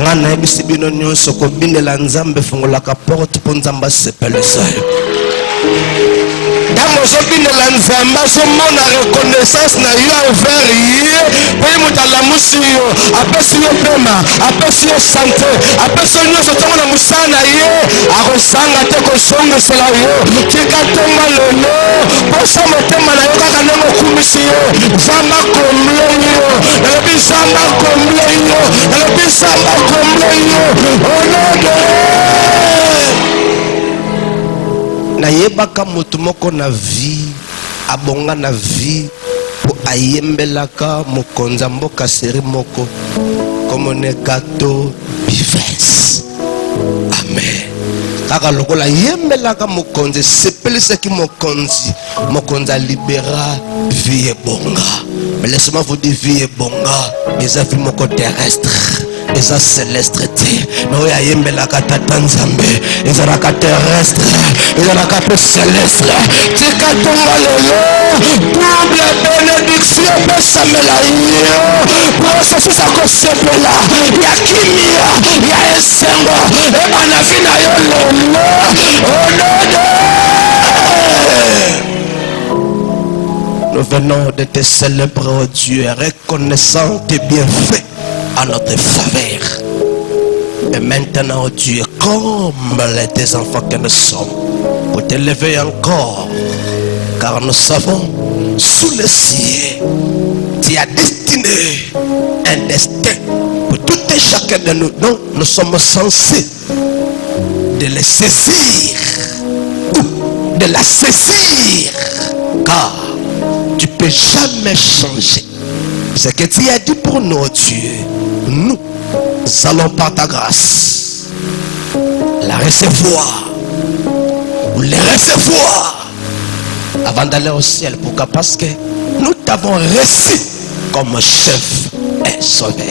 nga na yebisi bino nyonso kobindela nzambe fungolaka porte mpo nzambe asepelisa yo. Ntango ozobindela nzambe azomona reconnaissance na yo envers ye mpo ye moto alamusi yo apesi yo pema apesi yo sante apesi yo nyonso ntango na mosala na ye akosanga te kosongisela yo tika ntonga lelo posa motema na yo kaka ndenge okumisi yo nzambe akomble yo nalobi nzambe akomble yo nalobi nzambe akomble yo onode na yebaka moto moko na vie abonga na vie po ayembelaka mokonza mboka seri moko komone gato bivens. Amen. Kaka lokola yembelaka mokonzi sepelisaki mokonzi libéra vie bonga. Mais laissez-moi vous dire vie bonga les avis moko terrestre les a célestre no ya yembelaka tata nzambe ezalaka terrestre ezalaka pe célestre tika tonga lelo double bénédiction pesamela yo prosesisa kosepela ya kimia ya esengo ebana vina yo lelo nous venons de te célébrer, oh Dieu, reconnaissant tes bienfaits à notre faveur. Et maintenant, oh Dieu, comble tes enfants que nous sommes pour t'élever encore, car nous savons, sous le ciel, tu as destiné un destin pour tout et chacun de nous. Donc, nous sommes censés de le saisir ou de la saisir, car tu ne peux jamais changer. Ce que tu as dit pour nous, Dieu, nous allons par ta grâce la recevoir ou les recevoir avant d'aller au ciel. Pourquoi? Parce que nous t'avons reçu comme chef et sauveur.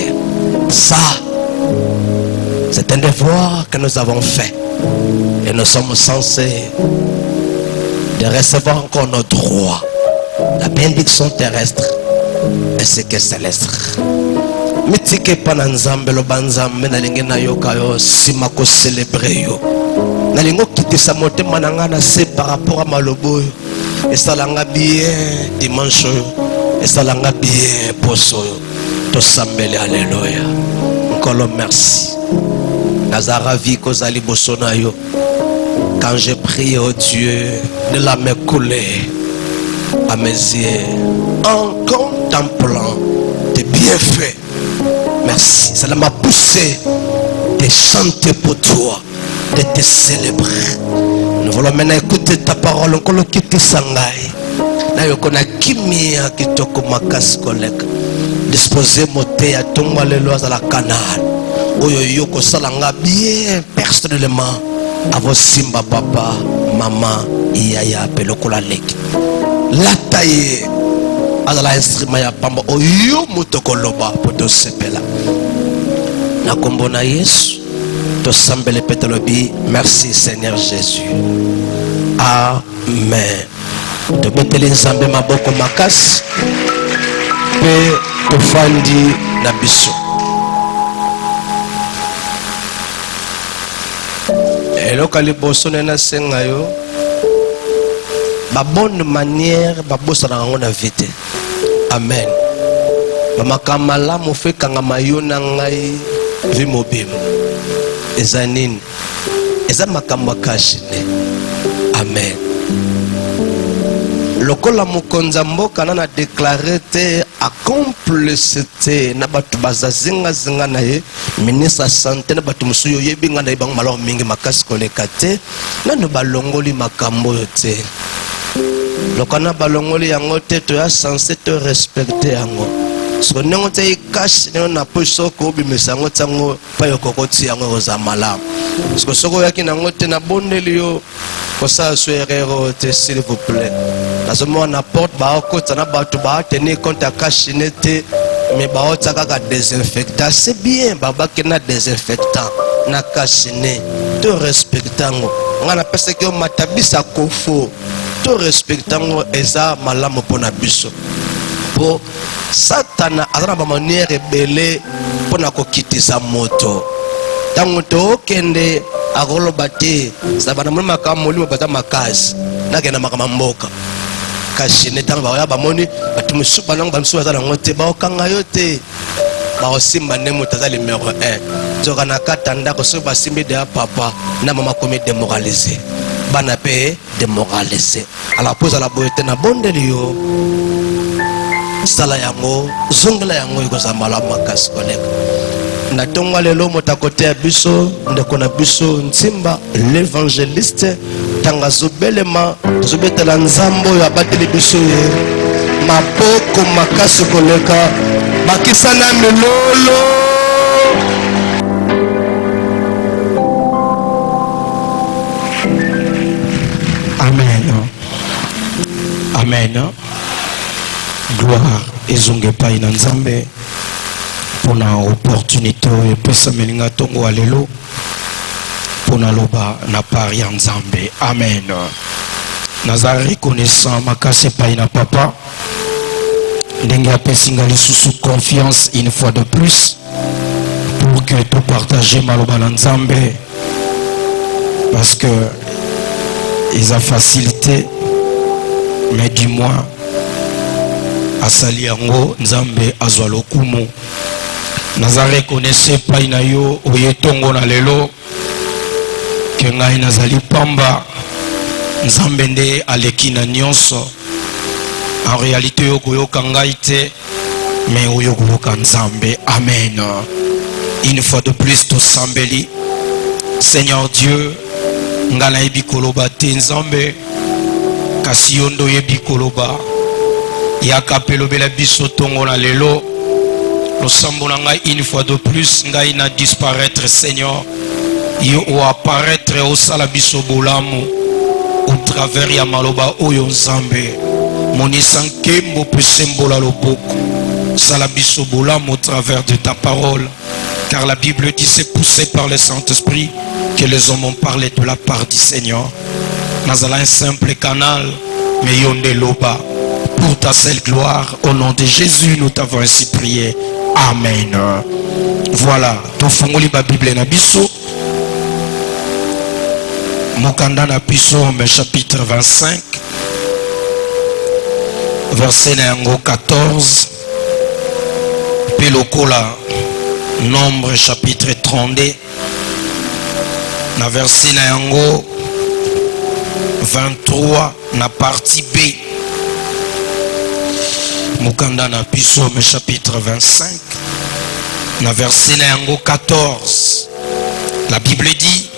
Ça, c'est un devoir que nous avons fait. Et nous sommes censés de recevoir encore nos droits. La bénédiction terrestre et ce que céleste. Mitike pananzambe lo banzambe na lingi na yoka yo simako célébrer yo. Na lingo kitisa motema na ngana se par rapport à malobo. Et ça langa bien dimanche et ça langa bien poso. To sambele alléluia. Nkolo merci. Nazara vi kozali bosona yo. Quand j'ai prié au Dieu de la me couler à mes yeux en contemplant tes bienfaits. Merci. Cela m'a poussé de chanter pour toi, de te célébrer. Nous voulons maintenant écouter ta parole. On peut quitter Sangai. Nayokona kimia kitoko makasi koleka. Disposer moté à tomba le lois à la canal. Oyo yoko salanga bien personnellement. À vos simba papa, maman, yaya pelokola leki. La taille à l'instrument ya pamba oyo motokoloba poto sepela na kombo na Yesu to sambele petolobi. Merci Seigneur Jésus. Amen. To beteli nzambe maboko makasi pe to fandi na biso. Eloka liboso na senga yo ma bonne manière babosa na ngona vite. Amen. Mama kamala mo fe kanga mayo na ngai vi mobim ezanini eza makambo kashine. Amen. Lokola mokonza mboka na déclaré te accomplissité na batu bazazinga zinga na ye ministre santé na batu musuyo yebinga na ibang malo mingi makasi koleka te nanu balongoli makambo te. Lokana balongoli yango te to ya censé te respecter yango. So nengo te cash nengo na poso ko bimisa ngo tsango pa yokokoti yango roza malamu. Parce que soko yaki nango te na bondeli yo ko sa suerero te s'il vous plaît. Nazomo na porte ba okota na batu ba tenir compte à cash nete mais ba otaka ka désinfectant. C'est bien baba ke na désinfectant na cash ne te respectango. Ngana pesa ke matabisa kofo. To respectango eza malamu pona biso. Po satana azana ba manière belé pona ko kitisa moto. tango tokende akoloba te sabana moni makambo molimo baza makasi nakenda makambo mboka kasi ne tango baoya bamoni bato mosusu banango bamisusu baza nango te baokanga yo te baosimba nde moto aza numéro 1 zoka na kata ndako soki basimbi deya papa na mama komi démoralise bana mpe démoralise ala po ezala boye te na bondeli yo sala yango zongela yango ekozala malamu makasi koleka na ntongo lelo moto akote ya biso ndeko na biso Ntimba l'évangéliste ntango azobelema tozobetela nzambe oyo abateli biso ye maboko makasi koleka bakisana milolo. Amen. Amen. Gloire ezonge pai na nzambe pona opportunité et pesa melinga tongo alelo pona loba na pari ya nzambe. Amen. Naza reconnaissant makase pai na papa ndenge apesinga lisusu confiance une fois de plus pour que tu partager maloba na nzambe parce que ils ont facilité mais du moins asali yango nzambe azwa lokumu. Naza reconnaisse pai na yo oyetongo na lelo ke ngai nazali pamba nzambe nde aleki na nyonso. En réalité yo koyoka ngai te mais oyo koyoka nzambe. Amen. Une fois de plus tosambeli Seigneur Dieu ngala yebi koloba te nzambe kasi yo ndo yebi koloba yaka pelobela biso tongo na lelo losambo na ngai une fois de plus ngai na disparaître Seigneur yo o apparaître au sala biso bolamu au travers ya maloba oyo nzambe monisa nkembo pe sembola loboko sala biso bolamu au travers de ta parole car la Bible dit c'est poussé par le Saint-Esprit que les hommes ont parlé de la part du Seigneur. Nazala un simple canal mais yonde loba pour ta seule gloire. Au nom de Jésus, nous t'avons ainsi prié. Amen. Voilà. Tofungoli ba Bible na biso. Mokanda na biso, chapitre 25. Verset nango 14. Pelokola. Nombre chapitre 32. Na verset nango 23 na partie B. Mukanda na biso chapitre 25 na verset nango 14. La Bible dit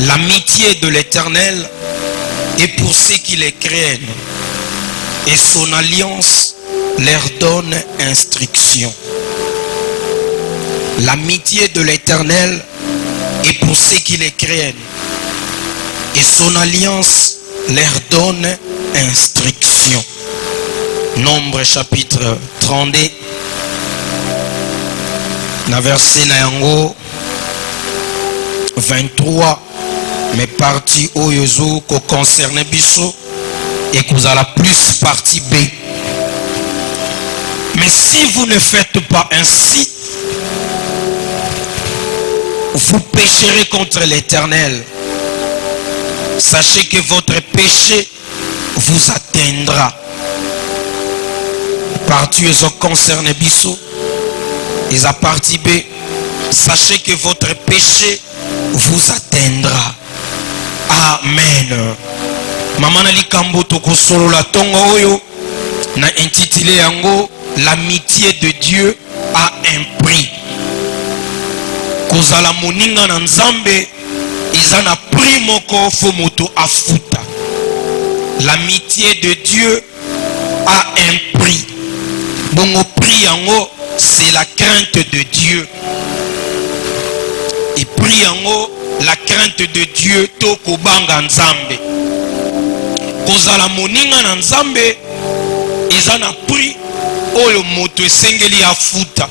l'amitié de l'Éternel est pour ceux qui les craignent et son alliance leur donne instruction. L'amitié de l'Éternel est pour ceux qui les craignent et son alliance leur donne instruction. Nombre chapitre 32 na verset na yango 23 mais partie oyozo ko concerne biso et que la plus partie B. Mais si vous ne faites pas ainsi, vous pécherez contre l'Éternel. Sachez que votre péché vous atteindra. Partie ils concerne biso. Et à partie B, sachez que votre péché vous atteindra. Amen. Maman ali kambo toko solo la tongo oyo na intitulé yango l'amitié de Dieu a un prix. Kozala moninga na nzambe izana prix moko fo moto afuta. L'amitié de Dieu a un prix. Bongo prix yango c'est la crainte de Dieu. Et prix yango la crainte de Dieu to kobanga nzambe. Kozala moninga na nzambe izana prix oyo moto esengeli afuta.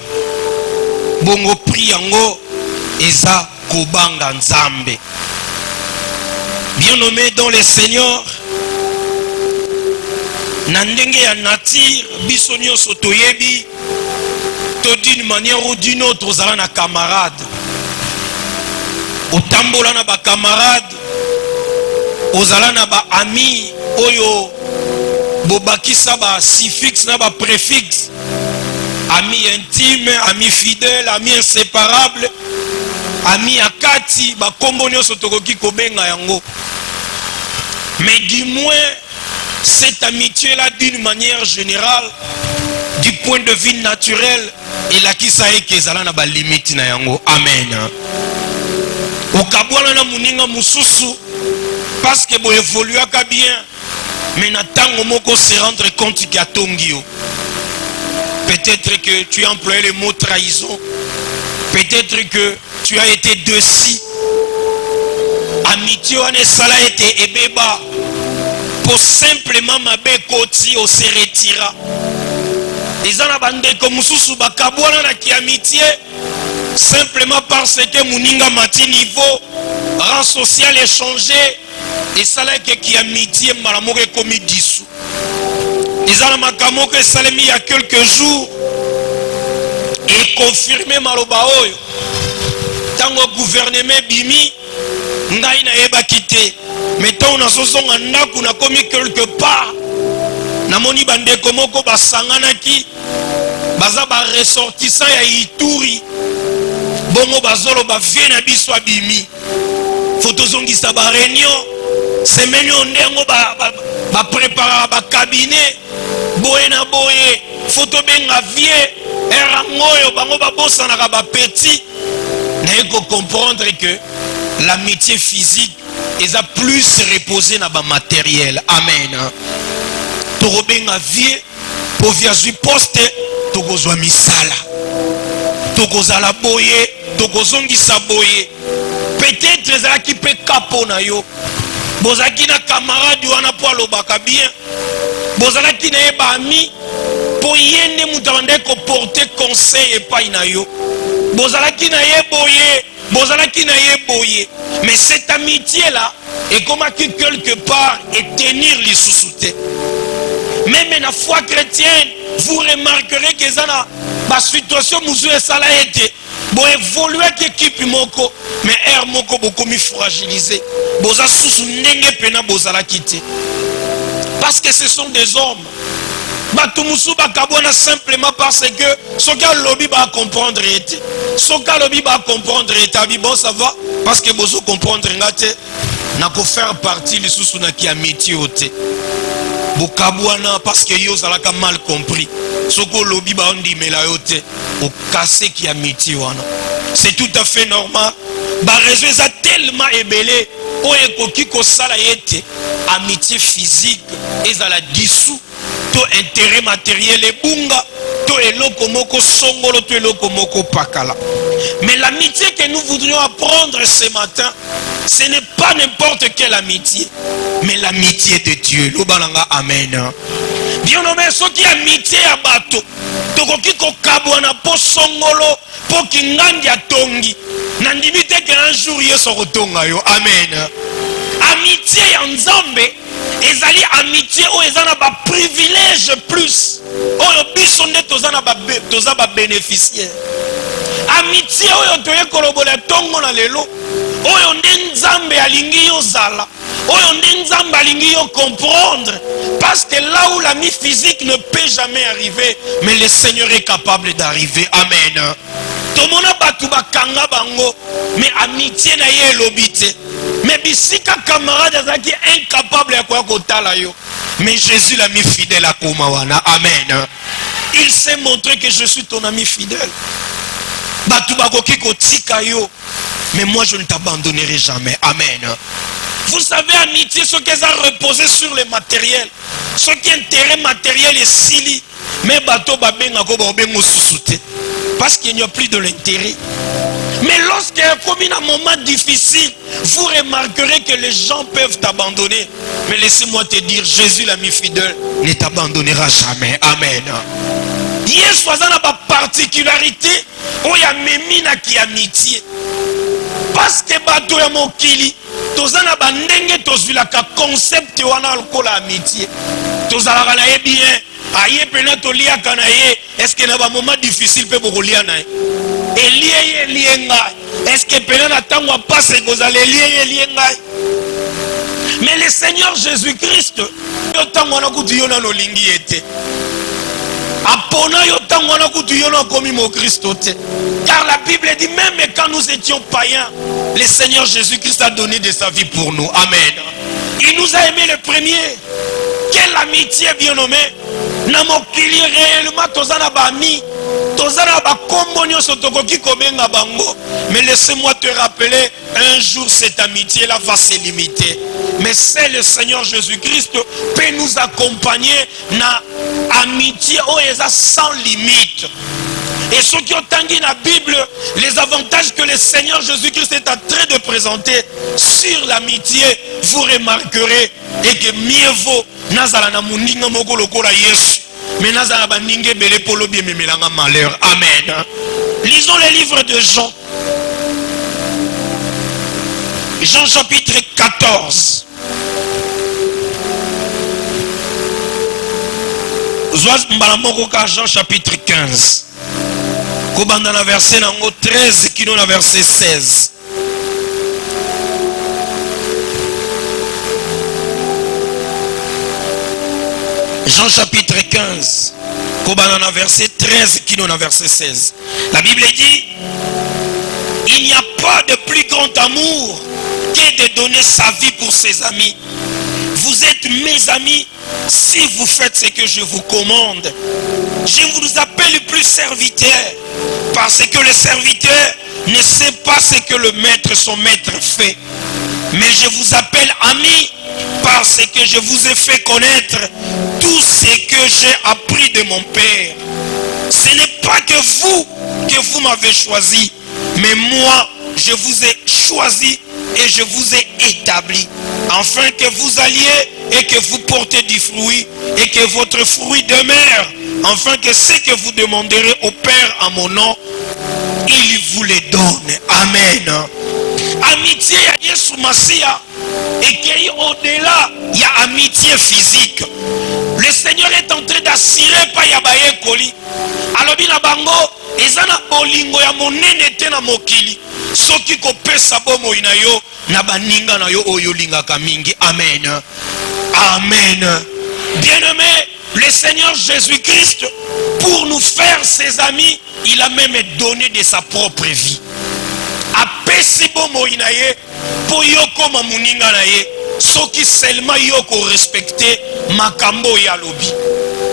Bongo prix yango eza kobanga nzambe. Bien nommé dans le Seigneur, na ndenge ya nature biso nyonso toyebi to d'une manière ou d'une autre ozala na camarade. otambola na ba camarade ozala na ba ami oyo bobakisa ba suffixe na ba préfixe, ami intime, ami fidèle, ami inséparable, ami akati, ba kombo nyonso tokoki kobenga yango. Mais du moins cette amitié là d'une manière générale, du point de vue naturel, et qui saye que ezala na ba limite na yango. Amen. Okabwana na muninga mususu parce que bo évoluer ka bien, mais n'attend moko se rendre compte qu'il y a tongio. Peut-être que tu as employé le mot trahison, peut-être que tu as été dessus. Amitié on est sala été ebeba pour simplement mabe koti au se retira. Les gens abandonnent comme mususu bakabwana na ki amitié simplement parce que muninga mati niveau rang social est changé et ça là qui amitié malamoke comme dissous. Les gens makamo que salemi il y a quelques jours et confirmé maloba oyo tango gouvernement bimi ngai na eba kité mettons na sosonga ndaku na komi quelque part na moni bande komoko basangana ki baza ba ressortissant ya Ituri bongo bazolo ba vie na biso abimi photozongisa ba réunion semaine ondengo ba préparer ba cabinet boye na boye photo benga vie erangoyo bango ba bosana ka ba petit na eko comprendre que l'amitié physique est à plus reposer na ba matériel. Amen. Torobenga vie pour viager poste tokozwa misala tokozala boye tokozongisa boye peut-être ezala ki pe kapo na yo bozaki na camarade wana po alobaka bien bozalaki na ye ba ami po yende mutu abande ko porter conseil epai na yo bozalaki na ye boye bozalaki na ye boye mais cette amitié là est comme quelque part et tenir les sous-soutés. Même dans la foi chrétienne, vous remarquerez que ça na ba situation musu esala été bon évoluer l'équipe moko mais air moko beaucoup mi fragilisé boza susu ndenge pena bozala kité parce que ce sont des hommes bato musu bakabona simplement parce que soka lobby ba comprendre été soka lobby ba comprendre été bon ça va parce que bozo comprendre ngate na ko faire partie les susu na ki amitié oté bokabwana parce que yo zalaka mal compris soko lobby ba ondi melayote au casser qui amitié wana c'est tout à fait normal ba réseau ça tellement ébélé o ekoki ko sala yete amitié physique ezala dissous to intérêt matériel et bunga to eloko moko songolo to eloko moko pakala. Mais l'amitié que nous voudrions apprendre ce matin, ce n'est pas n'importe quelle amitié, mais l'amitié de Dieu. Lobalanga amen. Bien nommé, ce qui est amitié à bateau, tokoki ko kabwana po songolo po kingangi atongi. Nandimite qu'un jour yeso kotonga yo. Amen. Amitié en Nzambe, ezali amitié o ezana ba privilège plus. Oyo biso nde tozana ba bénéficiaire. Amitié oyo toye kolobola tongo na lelo oyo nde Nzambe alingi yo zala oyo nde Nzambe alingi yo comprendre parce que là où l'ami physique ne peut jamais arriver mais le Seigneur est capable d'arriver. Amen. Tomona batu bakanga bango mais amitié na ye lobité mais bisika camarade azaki incapable ya kwa kotala yo mais Jésus l'ami fidèle à Komawana. Amen. Il s'est montré que je suis ton ami fidèle. Mais moi je ne t'abandonnerai jamais. Amen. Vous savez, amitié, ce qui a reposé sur le matériel, ce qui est intérêt matériel est sili, mais bateau parce qu'il n'y a plus de l'intérêt. Mais lorsqu'il y a comme un moment difficile, vous remarquerez que les gens peuvent t'abandonner. Mais laissez-moi te dire, Jésus l'ami fidèle ne t'abandonnera jamais. Amen. Yes, soit na ba particularité, o ya memina ki amitié. Parce que bato ya mokili, tozana ba ndenge tozula ka concept wana lokola amitié. Tozala na ye bien, aye pena tolia kana ye, est-ce que na ba moment difficile pe bokolia na ye. Elie lienga, Est-ce que pendant la temps on passe et vous allez lier? Mais le Seigneur Jésus-Christ, autant on a goûté yon no lingi était. Apona autant on a goûté yon comme mon Christ. Car la Bible dit même quand nous étions païens, le Seigneur Jésus-Christ a donné de sa vie pour nous. Amen. Il nous a aimé le premier. Quelle amitié bien nommée. Namokili réellement tozana bami. Tozana ba komonyo sotokoki kobenga bango. Mais laissez-moi te rappeler, un jour cette amitié-là va se limiter. Mais c'est le Seigneur Jésus-Christ peut nous accompagner dans amitié sans limite. Et ceux qui ont tangué la Bible, les avantages que le Seigneur Jésus-Christ est en train de présenter sur l'amitié, vous remarquerez et que mieux vaut nazala na muninga moko lokola Yesu. Mais nazala baninge bele polo bien memelanga malheur. Amen. Lisons les livres de Jean. Jean chapitre 14. Jean chapitre 15. Dans la verset 13 qui est dans verset 16. Jean chapitre 15. Dans la verset 13 qui est dans verset 16. La Bible dit, il n'y a pas de plus grand amour que de donner sa vie pour ses amis. Vous êtes mes amis si vous faites ce que je vous commande. Je ne vous appelle plus serviteur, parce que le serviteur ne sait pas ce que son maître fait. Mais je vous appelle ami, parce que je vous ai fait connaître tout ce que j'ai appris de mon Père. Ce n'est pas que vous m'avez choisi, mais moi, je vous ai choisi et je vous ai établi, afin que vous alliez et que vous portez du fruit et que votre fruit demeure, afin que ce que vous demanderez au Père en mon nom, il vous les donne. Amen. Amitié à Yesu Masia et qui est au-delà, il y a amitié physique. Le Seigneur est en train d'assurer par Yabaye Koli. Alors bina bango ezana bolingo ya monene te na mokili. Soki ko pesa bomo inayo na baninga na yo oyo lingaka mingi. Amen. Amen. Bien-aimé, le Seigneur Jésus-Christ, pour nous faire ses amis, il a même donné de sa propre vie. Apesi bomo inaye po yoko mamuninga na ye. Soki seulement yoko respecter makambo ya lobi.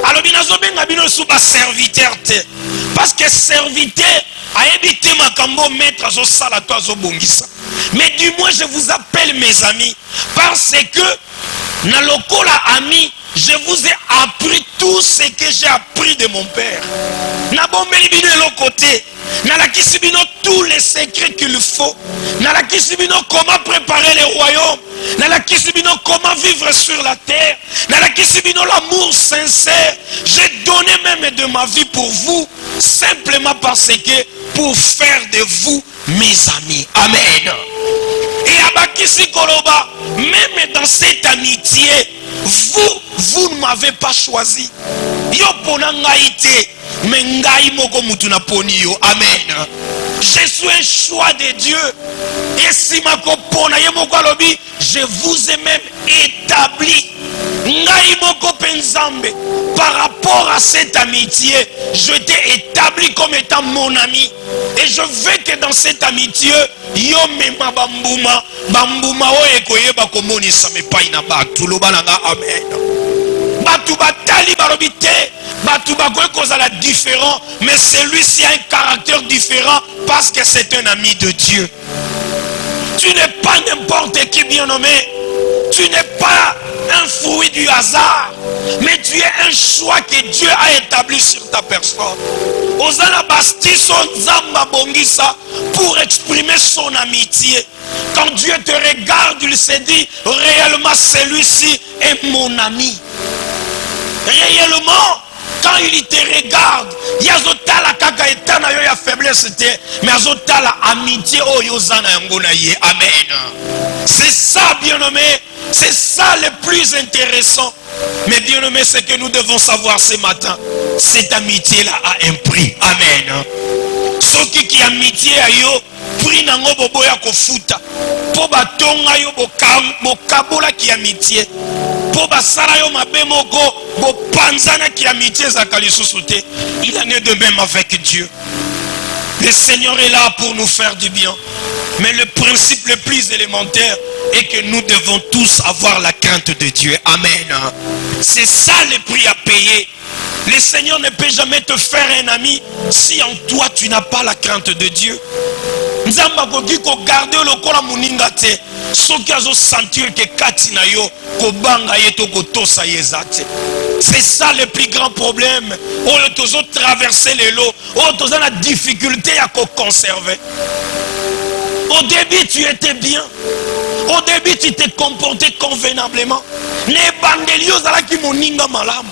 Alobi nazobenga bino suba serviteur te. Parce que serviteur a évité makambo maître azo sala to azo bongisa. Mais du moins je vous appelle mes amis parce que na lokola ami je vous ai appris tout ce que j'ai appris de mon père. Na bombeli bino côté. Na la kisibino tous les secrets qu'il faut. Na la kisibino comment préparer les royaumes. Na la kisibino comment vivre sur la terre. Na la kisibino l'amour sincère. J'ai donné même de ma vie pour vous. Simplement parce que pour faire de vous mes amis. Amen. Et Abakisi Koloba, même dans cette amitié, vous ne m'avez pas choisi. Yo ponangaite. Amen. Je suis un choix de Dieu. Et si ma kopona yemokalobi, je vous ai même établi. Par rapport à cette amitié, je t'ai établi comme étant mon ami. Et je veux que dans cette amitié, yo mema bambuma, bambuma o ekoyeba komoni samepai na batu lobalanga amen. Batu batali barobite. Différent, mais celui-ci a un caractère différent parce que c'est un ami de Dieu. Tu n'es pas n'importe qui bien nommé. Tu n'es pas un fruit du hasard, mais tu es un choix que Dieu a établi sur ta personne. Osana basti son zamba bongisa pour exprimer son amitié. Quand Dieu te regarde, il se dit réellement celui-ci est mon ami. Réellement. Quand il te regarde, il y a zotala kaka etana yo ya faiblesse te, mais zotala amitié o yozana yangona ye. Amen. C'est ça bien-aimé, c'est ça le plus intéressant. Mais bien-aimé, ce que nous devons savoir ce matin, cette amitié-là a un prix. Amen. Ce qui amitié a yo prix nango boboya kofuta po batonga yo bokabola ki amitié po basala yo mabe moko bopanzana ki amitié ezaka lisusu te. Il en est de même avec Dieu. Le Seigneur est là pour nous faire du bien. Mais le principe le plus élémentaire est que nous devons tous avoir la crainte de Dieu. Amen. C'est ça le prix à payer. Le Seigneur ne peut jamais te faire un ami si en toi tu n'as pas la crainte de Dieu. Nzamba koki ko garder lokola muninga te. Soki azo sentir que kati na yo ko banga yeto ko tosa yezate. C'est ça le plus grand problème. Oyo tozo traverser les lots, oyo tozo la difficulté à ko conserver. Au début tu étais bien. Au début tu t'es comporté convenablement. Ne bandelio zala ki muninga malamu.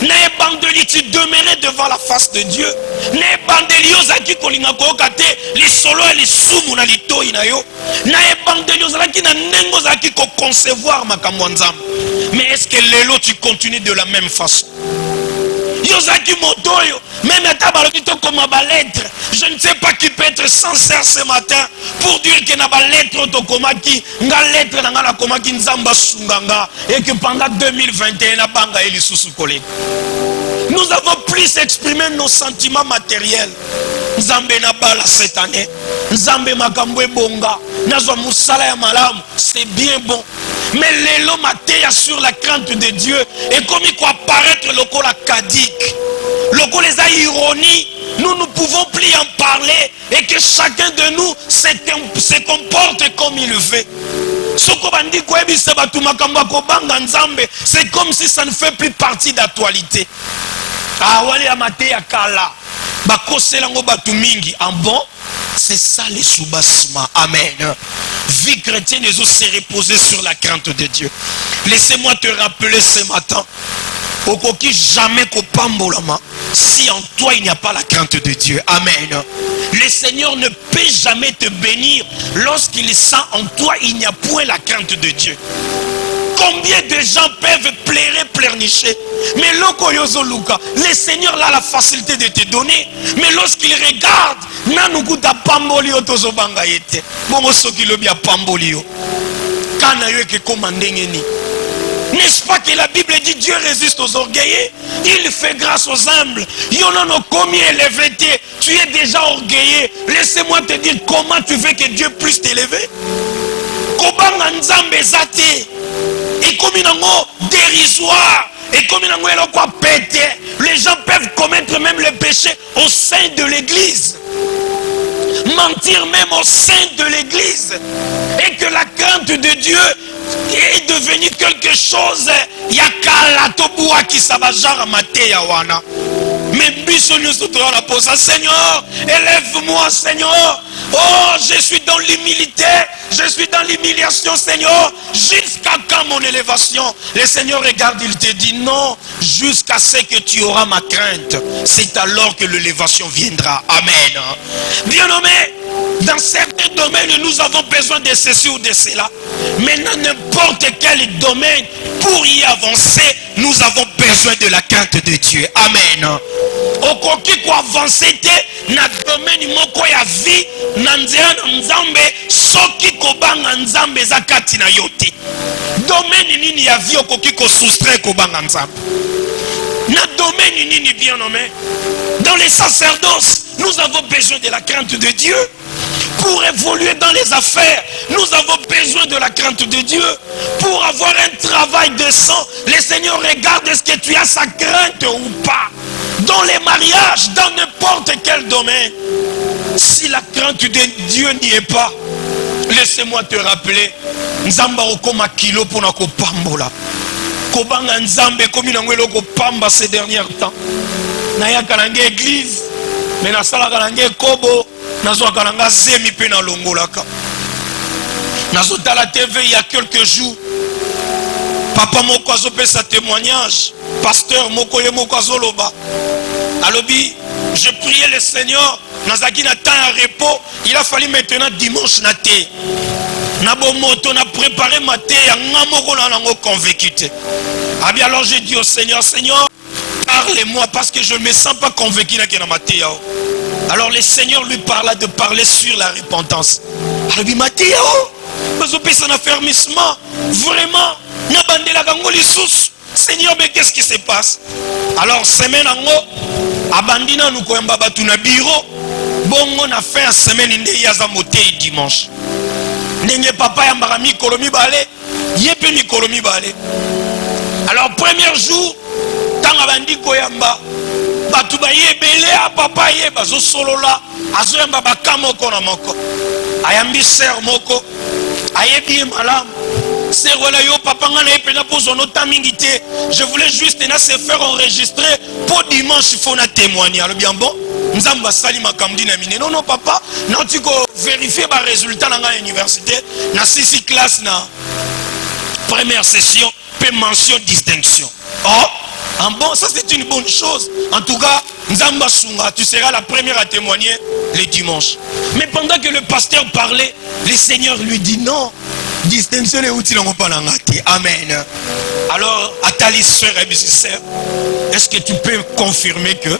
Ne bandeli tu demeurais devant la face de Dieu. Ne bandelio zaki kolinga kokate les solo et les sumu na litoi na yo. Ne bandelio zaki na nengo zaki ko concevoir makambo nzambe. Mais est-ce que lelo tu continues de la même façon? Yozaki motoyo, même à tabalokito comme ma lettre. Je ne sais pas qui peut être sincère ce matin pour dire que na ba lettre to komaki, nga lettre na ngala komaki nzamba sunganga et que pendant 2021 na banga eli susu koleka. Nous avons plus exprimé nos sentiments matériels. Nzambe na bala cette année. Nzambe makambo bonga. Nazwa musala ya malamu, c'est bien bon. Mais l'élo matéa sur la crainte de Dieu et comme il quoi apparaître le col acadique, le col les ironie, nous ne pouvons plus en parler et que chacun de nous se comporte comme il le fait. C'est comme si ça ne fait plus partie d'actualité. Ah ouais, la matéa kala, bakoselango batu mingi en bon. C'est ça les soubassement. Amen. Vie chrétienne est aussi reposée sur la crainte de Dieu. Laissez-moi te rappeler ce matin. Okoki jamais kopambolama si en toi il n'y a pas la crainte de Dieu. Amen. Le Seigneur ne peut jamais te bénir lorsqu'il sent en toi il n'y a point la crainte de Dieu. Combien de gens peuvent plairer, pleurnicher? Mais le Seigneur a la facilité de te donner. Mais lorsqu'il regarde, nanukuta pamboli otozo banga yete. Bongo soki lobi a pamboli yo. Kana yo ke komandengeni. N'est-ce pas que la Bible dit Dieu résiste aux orgueilleux, il fait grâce aux humbles. Yonono combien élevé tu es déjà orgueilleux. Laissez-moi te dire comment tu veux que Dieu puisse t'élever. Kobanga nzambe zate. Et comme il est dérisoire, et comme il est pété, les gens peuvent commettre même le péché au sein de l'église. Mentir même au sein de l'église. Et que la crainte de Dieu est devenue quelque chose. Yakala toboua qui s'abajara matéya wana. Mais biso nous soutenons la pose. Seigneur, élève-moi, Seigneur. Oh, je suis dans l'humilité, je suis dans l'humiliation, Seigneur. Jusqu'à quand mon élévation? Le Seigneur regarde, il te dit non, jusqu'à ce que tu auras ma crainte. C'est alors que l'élévation viendra. Amen. Bien-aimé, dans certains domaines, nous avons besoin de ceci ou de cela. Mais dans n'importe quel domaine, pour y avancer, nous avons besoin de la crainte de Dieu. Amen. Okoki ko avancer te na domaine moko ya vie na nzela na nzambe soki ko banga nzambe zakati na yote. Domaine nini ya vie okoki ko soustraire ko banga nzambe. Na domaine nini bien nommé. Dans les sacerdoces, nous avons besoin de la crainte de Dieu. Pour évoluer dans les affaires, nous avons besoin de la crainte de Dieu. Pour avoir un travail décent, le Seigneur regarde est-ce que tu as sa crainte ou pas. Dans les mariages, dans n'importe quel domaine, si la crainte de Dieu n'y est pas, laissez-moi te rappeler, Nzamba okoma kilo pour na kopambola. Kobanga Nzambe komi na ngwelo kopamba ces derniers temps. Naya kanange église, mais na sala kanange kobo, nazo kananga zemi pe na longolaka. Nazo tala TV il y a quelques jours. Papa moko azopesa témoignage, pasteur moko ye moko azoloba. Alobi, je priais le Seigneur, nazaki na temps à repos, il a fallu maintenant dimanche na te. Na bon moto na préparé ma te, ya ngamoko na nango convaincu te. Ah bien alors j'ai dit au Seigneur, Seigneur, parlez-moi parce que je ne me sens pas convaincu na ma te yao. Alors le Seigneur lui parla de parler sur la repentance. Alors il m'a dit, oh, mais un affermissement, vraiment, Seigneur, mais qu'est-ce qui se passe? Alors, semaine en haut, abandina nous koyamba batu na bureau, bon on a fait une semaine inde yaza moté dimanche. Ndenge papa ya marami kolomi balé, yepe mi kolomi balé. Alors premier jour, tant abandi koyamba, batu ba yebele a papa ye bazo solola, azo yamba bakamo kona moko. Ayambi ser moko, ayebi malam. Je voulais juste se faire enregistrer pour dimanche, il faut témoigner. Alors bien bon, nous avons non, non, papa, non, tu vérifier les résultats dans l'université, dans 6 classes, dans première session, puis mention distinction. Oh, en bon, ça c'est une bonne chose. En tout cas, tu seras la première à témoigner le dimanche. Mais pendant que le pasteur parlait, le Seigneur lui dit non. Distinction est utile en parlant. Amen. Alors, à ta sœur et sœur, est-ce que tu peux confirmer que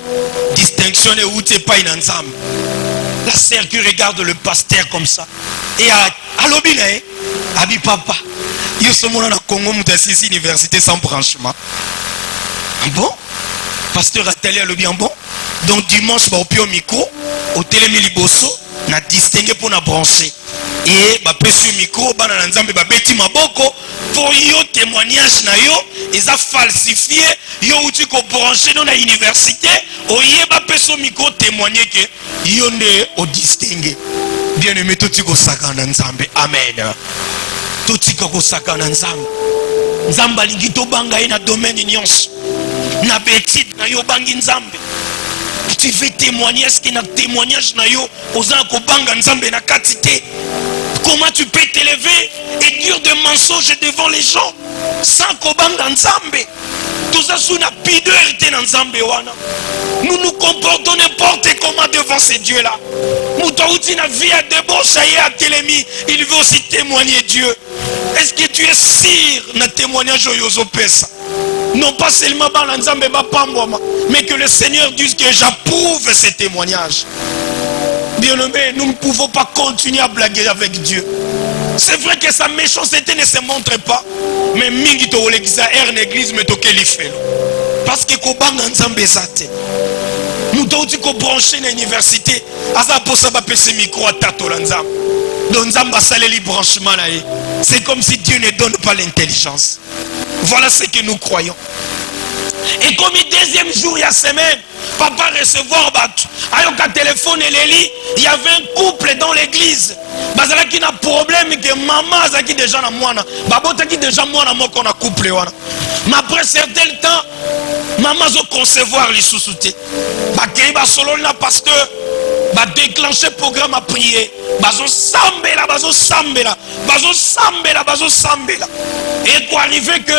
distinction est utile pas une ensemble? La sœur qui regarde le pasteur comme ça. Et à l'obile, Abi papa, il y a ce monde dans le Congo, il y a 6 universités sans branchement. Bon? Pasteur a télé à l'obile, bon? Donc dimanche, au micro, au télémiliboso, on a distingué pour nous brancher. Et bah sur micro bana nzambe ba beti maboko pour yo témoignage na yo ils a falsifié yo uti ko brancher dans la université oye ba peso micro témoigner que yo ne au distinguer. Bien aimé tout ko sakana nzambe. Amen. Tout ko sakana nzambe. Nzamba lingi to banga ina domaine nyonso. Na beti na yo bangi nzambe. Tu veux témoigner, est-ce qu'il y a un témoignage aux gens qui banga nzambe na quantité? Comment tu peux t'élever et dire des mensonges devant les gens sans kobanga nzambe? Tout ça sous la pideur dans nzambe wana. Nous nous comportons n'importe comment devant ces dieux-là. Moutouti na vie à débauche à Télémi, il veut aussi témoigner Dieu. Est-ce que tu es sûr na témoignage au Yozo Pesa? Non pas seulement dans l'ensemble, mais que le Seigneur dise que j'approuve ces témoignages. Bien aimé, nous ne pouvons pas continuer à blaguer avec Dieu. C'est vrai que sa méchanceté ne se montre pas, mais mingi to l'église l'église mais to kelifelo. Parce que kobanga nzambe zate. Nous t'auti ko brancher na université, asa posa ba pese micro à tato nzambe. Donc nzamba saleli branchement là. C'est comme si Dieu ne donne pas l'intelligence. Voilà ce que nous croyons. Et comme le deuxième jour, il y a semaine, papa recevoir battu. Avec un téléphone et Léli, il y avait un couple dans l'église. Bazala qui n'a problème que maman a qui déjà na moi. Babota qui déjà moi na moi qu'on a couple. Mais après certain temps, maman a concevoir les sous-soutés. Bakei ba solo na pasteur. Va déclencher le programme à prier. Bazo sambela. Et quoi arriver que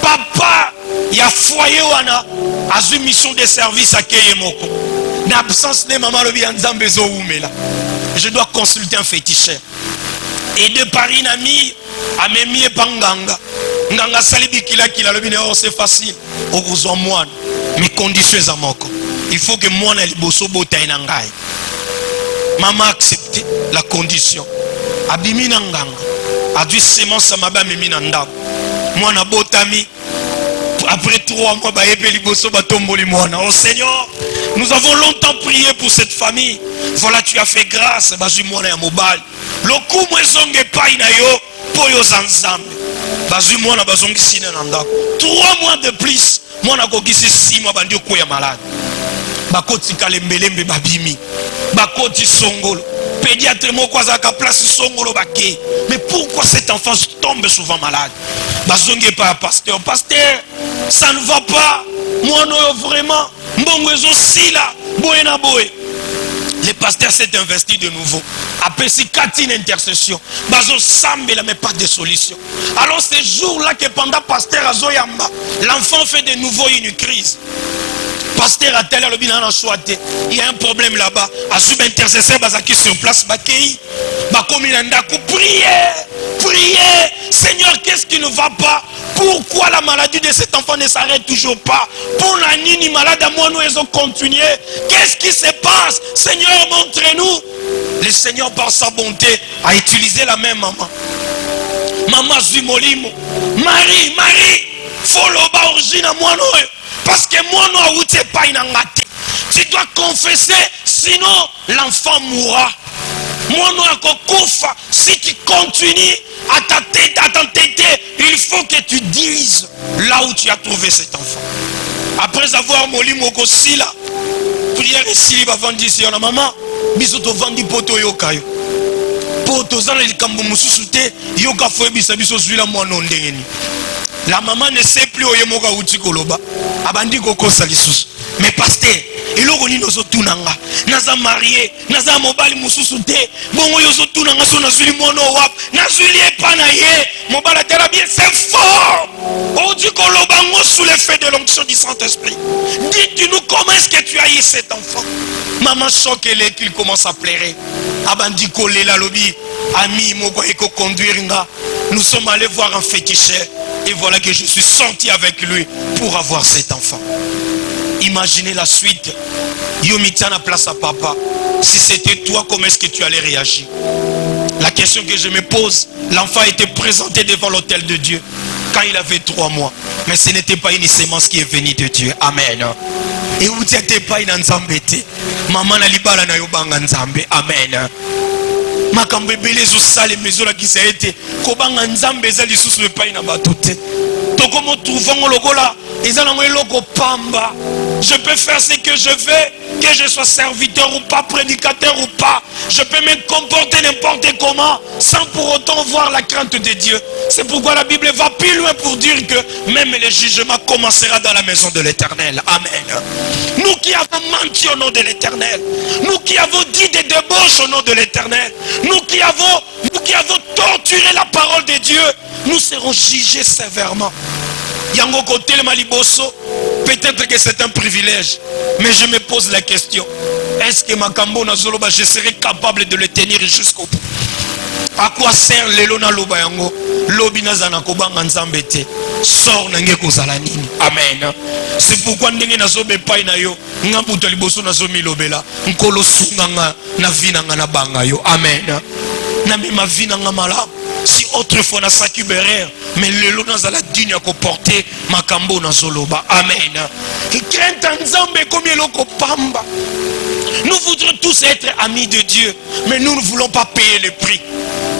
papa, il y a foyer wana, a une mission de service à Keyemoko. N'absence de maman le bien nzambezo oumela. Je dois consulter un féticheur. Et de Paris nami, a memi et panganga. Nganga salibi kila le bien c'est facile. Au besoin moi, mes conditions à moko. Il faut que moi na liboso bota inangai. Maman a accepté la condition. Abimi nanganga. A dû sémence à ma bam et minanda. Moi na botami. Après 3 mois, oh Seigneur, nous avons longtemps prié pour cette famille. Voilà, tu as fait grâce. Le coup, moi, je n'ai pas pour yo ensemble. 3 mois de plus, moi, je suis 6 mois, je suis malade. Bakoti kalembelembe babimi. Bakoti songolo. Pédiatre mokwazaka place songolo baké. Mais pourquoi cet enfant tombe souvent malade? Bazonge pas pasteur. Pasteur, ça ne va pas. Moi non vraiment. Mbongwezo sila. Boena boé. Le pasteur s'est investi de nouveau. Après si 4 intercessions. Bazo sambela mais pas de solution. Alors ce jour-là que pendant pasteur Azoyamba, l'enfant fait de nouveau une crise. Pasteur a tel le bilan choisi. Il y a un problème là-bas. A sub intercesseur bazaki sur place bakei. Bakomi nanda ku prier. Prier. Seigneur, qu'est-ce qui ne va pas? Pourquoi la maladie de cet enfant ne s'arrête toujours pas? Pour la nini malade à moi, nous ont continué. Qu'est-ce qui se passe? Seigneur, montre-nous. Le Seigneur, par sa bonté, a utilisé la même maman. Maman Zumolimo. Marie, follow origine à moi, parce que moi, nous avons pas une angate. Tu dois confesser, sinon l'enfant mourra. Moi, nous avons si tu continues à t'entêter, il faut que tu dises là où tu as trouvé cet enfant. Après avoir molli mon gossi là, prière ici, il va vendre ici, on a maman, bisoto vandi poto yokayo. Poto zana likambo mususute, yoka fwe biso zwila mwana ndengeni. La maman ne sait plus où yemoka uti koloba, abandi koko salisusu. Mais pasteur, il a connu nos autunanga, naza marié, naza mobali mususute, bongo yozo tunanga so nazuli mono wap, nazuli epanaye, mobala terabie, c'est fort. On dit kolobango sous l'effet de l'onction du Saint-Esprit. Dis-nous comment est-ce que tu as eu cet enfant? Maman choquée qu'il commence à pleurer. Abandi kolela lobi, ami moko eko conduire nga. Nous sommes allés voir un féticheur et voilà que je suis sorti avec lui pour avoir cet enfant. Imaginez la suite. Yomitia na place à papa. Si c'était toi, comment est-ce que tu allais réagir? La question que je me pose, l'enfant a été présenté devant l'autel de Dieu quand il avait 3 mois. Mais ce n'était pas une sémence qui est venue de Dieu. Amen. Et où tu n'étais pas une nzambete. Maman na libala na yobanga nzambe. Amen. Makambo ebele zo sale mezo la kisa ete kobanga nzambe za lisusu le pa ina batote. Tokomo trouvons logola ezana eloko pamba. Je peux faire ce que je veux, que je sois serviteur ou pas, prédicateur ou pas. Je peux me comporter n'importe comment sans pour autant voir la crainte de Dieu. C'est pourquoi la Bible va plus loin pour dire que même le jugement commencera dans la maison de l'Éternel. Amen. Nous qui avons menti au nom de l'Éternel, nous qui avons dit des débauches au nom de l'Éternel, nous qui avons torturé la parole de Dieu, nous serons jugés sévèrement. Yango côté le Maliboso, peut-être que c'est un privilège, mais je me pose la question, est-ce que Makambo Nazoloba, je serai capable de le tenir jusqu'au bout? À quoi sert l'elona loba yango? Lobi nazana kobanga nzambete. Sors nange kozala nini? Amen. C'est pourquoi ndenge nazobe pai na yo, ngambuto liboso nazomi lobela, nkolo sunganga na vinanga na banga yo. Amen. Na ma vinanga malamu. Si autrefois na sacuberer, mais le lot dans la digne à porter makambo na zoloba. Amen. Nous voudrons tous être amis de Dieu, mais nous ne voulons pas payer le prix.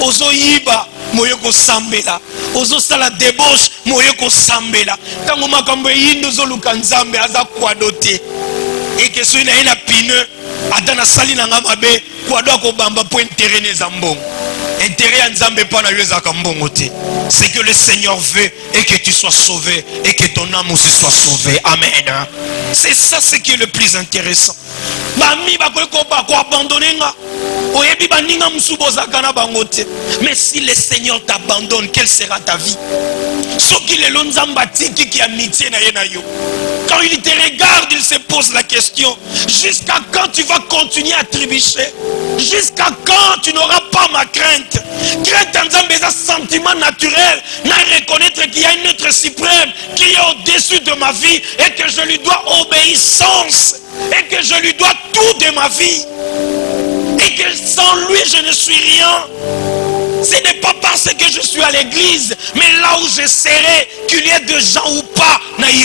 Ozo yiba moyoko sambela, ozo sala débauche moyoko sambela. Tango makambo yindo zoluka nzambe aza kwadote. Et que ce n'est pas pineux, adana sali na ngamabe kwado ko bamba po interene zambon. C'est que le Seigneur veut et que tu sois sauvé et que ton âme aussi soit sauvée. Amen. C'est ça ce qui est le plus intéressant. Mais si le Seigneur t'abandonne, quelle sera ta vie? Quand il te regarde, il se pose la question, jusqu'à quand tu vas continuer à trébucher? Jusqu'à quand tu n'auras pas ma crainte? Crainte en disant un sentiment naturel, n'a reconnaître qu'il y a un être suprême qui est au-dessus de ma vie et que je lui dois obéissance et que je lui dois tout de ma vie et que sans lui je ne suis rien. Ce n'est pas parce que je suis à l'église, mais là où je serai, qu'il y ait de gens ou pas, amen.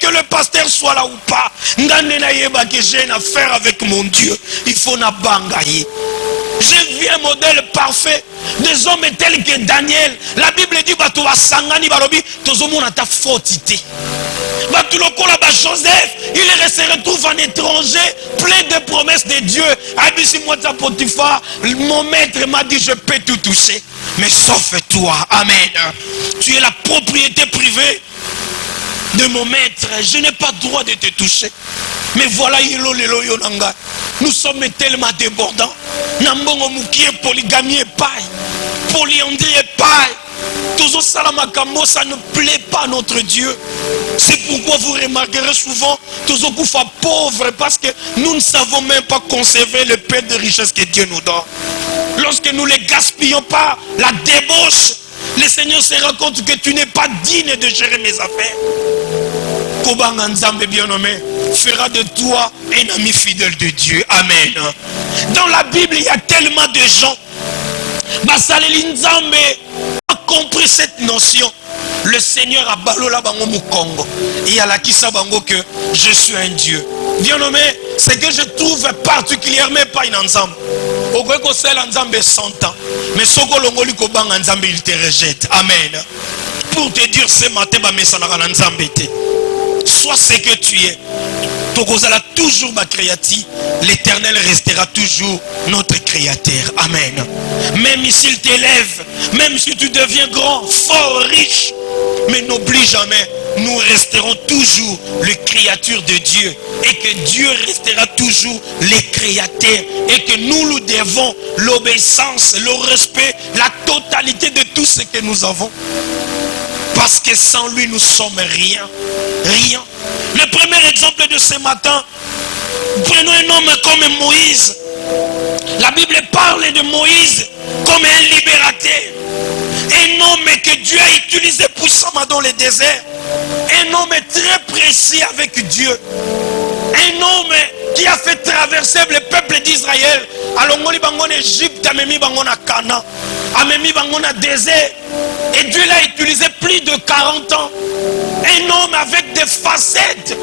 Que le pasteur soit là ou pas, que j'ai une affaire avec mon Dieu, il faut na bangaye. J'ai vu un modèle parfait des hommes tels que Daniel. La Bible dit Joseph, il se retrouve en étranger, plein de promesses de Dieu. Mon maître m'a dit je peux tout toucher, mais sauf toi. Amen. Tu es la propriété privée de mon maître. Je n'ai pas droit de te toucher. Mais voilà, nous sommes tellement débordants. Nambongo mukie polygamie et paille, polyandrie et paille. Toujours salamakambo, ça ne plaît pas à notre Dieu. C'est pourquoi vous remarquerez souvent toujours qu'on soit pauvre, parce que nous ne savons même pas conserver le paix de richesse que Dieu nous donne. lorsque nous les gaspillons par la débauche, le Seigneur se rend compte que tu n'es pas digne de gérer mes affaires. Kobanga Nzambe bien-aimé fera de toi un ami fidèle de Dieu. Amen. Dans la Bible, il y a tellement de gens. Basaleli Nzambe a compris cette notion. Le Seigneur a balola bango mukongo. Et a la kisa bango que je suis un Dieu. Bien-aimé, ce que je trouve particulièrement pas une Nzambe. Au Greko sel Nzambe 100 ans. Mais soko longoli ko banga Nzambe il te rejette. Amen. Pour te dire ce matin ba mesanaka na Nzambe te. Sois ce que tu es. Tokozala toujours ma créature. L'Éternel restera toujours notre créateur. Amen. Même s'il t'élève, même si tu deviens grand, fort, riche, mais n'oublie jamais, nous resterons toujours les créatures de Dieu. Et que Dieu restera toujours les créateurs. Et que nous devons l'obéissance, le respect, la totalité de tout ce que nous avons. Parce que sans lui, nous sommes rien. Rien. Le premier exemple de ce matin, prenons un homme comme Moïse. La Bible parle de Moïse comme un libérateur. Un homme que Dieu a utilisé puissamment dans le désert. Un homme très précis avec Dieu. Un homme qui a fait traverser le peuple d'Israël. Alors, on en Égypte, on a Canaan, on a désert. Et Dieu l'a utilisé plus de 40 ans. Un homme avec des facettes.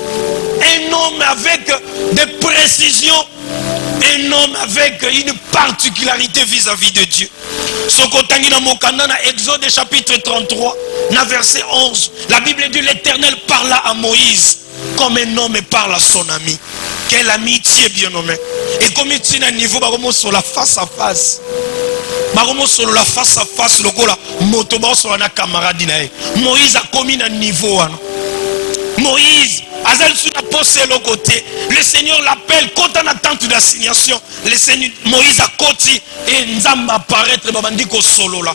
Un homme avec des précisions. Un homme avec une particularité vis-à-vis de Dieu. Exode chapitre 33, verset 11. La Bible dit l'Éternel parla à Moïse comme un homme parle à son ami. Quelle amitié bien-nommée. Et comme il tient un niveau, sur la face à face. Sur la face à face, le gola, motoba sur la camarade. Moïse a commis un niveau. Moïse, Azal sur la poste de l'autre côté. Le Seigneur l'appelle quand on attend d'assignation. Le Seigneur, Moïse a côté et Nzamba apparaître. Babandiko solo là.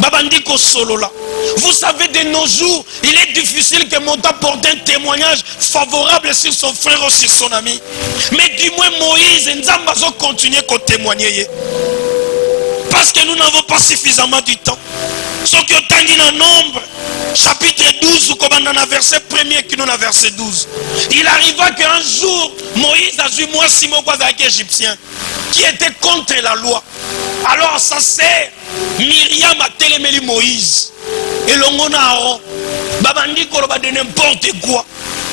Babandiko solo là. Vous savez, de nos jours, il est difficile que mon apporte un témoignage favorable sur son frère ou sur son ami. Mais du moins, Moïse et Nzamba ont continué à témoigner. Parce que nous n'avons pas suffisamment du temps. Ce qui est en nombre, chapitre 12, verset 1er qui nous a verset 12. Il arriva qu'un jour, Moïse a vu moi Simon égyptien qui était contre la loi. Alors sa sœur Myriam a téléméli Moïse. Et l'on a Aaron. Babandi koloba de n'importe quoi.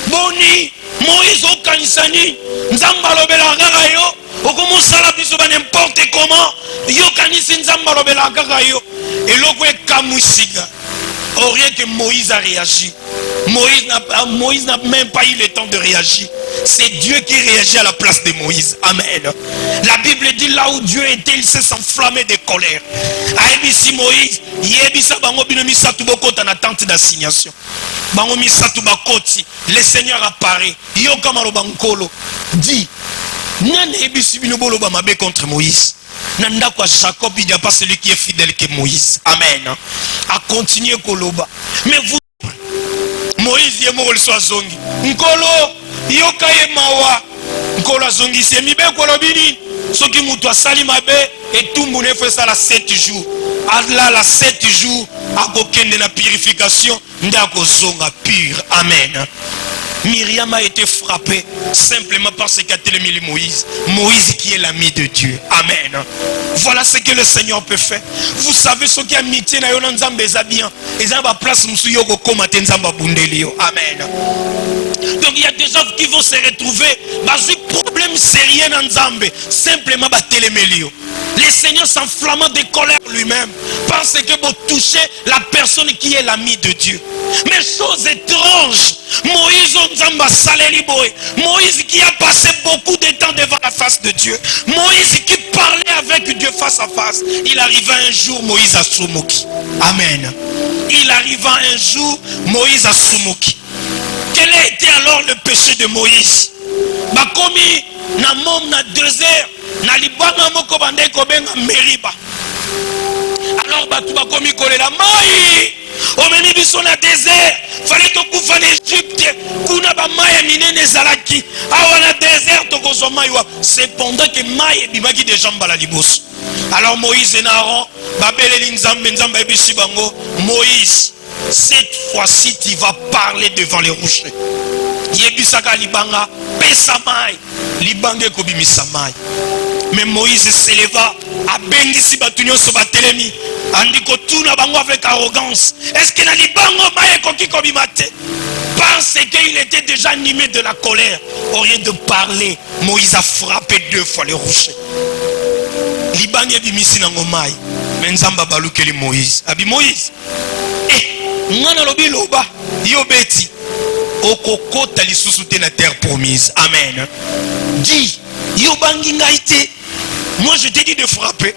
Boni, Moïse au kanisani, Nzamba lobela yo. Okomosala biso ba n'importe comment. Yo kanisi Nzamba lobela yo. Et l'autre est Kamoussiga. Au rien que Moïse a réagi. Moïse n'a même pas eu le temps de réagir. C'est Dieu qui réagit à la place de Moïse. Amen. La Bible dit là où Dieu était, il s'est enflammé de colère. Aïbisi Moïse, yebisa bango binomisa tuboko en attente d'assignation. Bango misa tubakoti, le Seigneur apparaît. Yo kamaro bankolo dit, nane yebisi binobolo bamabe contre Moïse. Nanda kwa Jacob, il n'y a pas celui qui est fidèle que Moïse. Amen. A continuer koloba. Mais vous, Moïse est mort le soir zongi. Nkolo, yokaye mawa. Nkolo zongi c'est mibe kolobini. Ce qui moutoua sali mabe et tout le monde fait ça la 7 jours. Allah la 7 jours a kokende na purification ndako zonga pur. Amen. Myriam a été frappée simplement parce qu'a télémili Moïse. Moïse qui est l'ami de Dieu. Amen. Voilà ce que le Seigneur peut faire. Vous savez ce qui est amitié na yon nzambe bien. Et ça va place msuyo ko komate nzamba bundelio. Amen. Donc il y a des gens qui vont se retrouver dans un problème sérieux dans Nzambe. Simplement ba télémélio. Le Seigneur s'enflammant de colère lui-même parce que vous touchez la personne qui est l'ami de Dieu. Mais chose étrange, Moïse Moïse qui a passé beaucoup de temps devant la face de Dieu. Moïse qui parlait avec Dieu face à face. Il arriva un jour, Moïse à Soumouki. Amen. Il arriva un jour, Moïse à Soumouki. Quel a été alors le péché de Moïse? Bakomi na mom na désert na libanga moko bandai ko benga Meriba. Alors batu bakomi kolela mai. Omeni biso na désert, fallait to kufa en Égypte, kuna ba mai minene zalaki. Awa na désert to kozoma yo. Cependant que mai bimaki de jamba la liboso. Alors Moïse et Aaron, Moïse, cette fois-ci tu vas parler devant les rochers. Yebisaka libanga pesamai libange kobimisamai. Mais Moïse s'éleva à bengisi batunyo so batelemi andiko tuna bango avec arrogance. Est-ce que na libango maye koki kobimate? Parce qu'il était déjà animé de la colère. Au lieu de parler, Moïse a frappé 2 fois les rochers. Libange bimisi nango mai. Mais nzamba balukeli Moïse. Abi Moïse. Ngana lobi loba yo beti. Okokota lisusu te na terre promise. Amen. Dis, yo bangi ngaite. Moi je t'ai dit de frapper.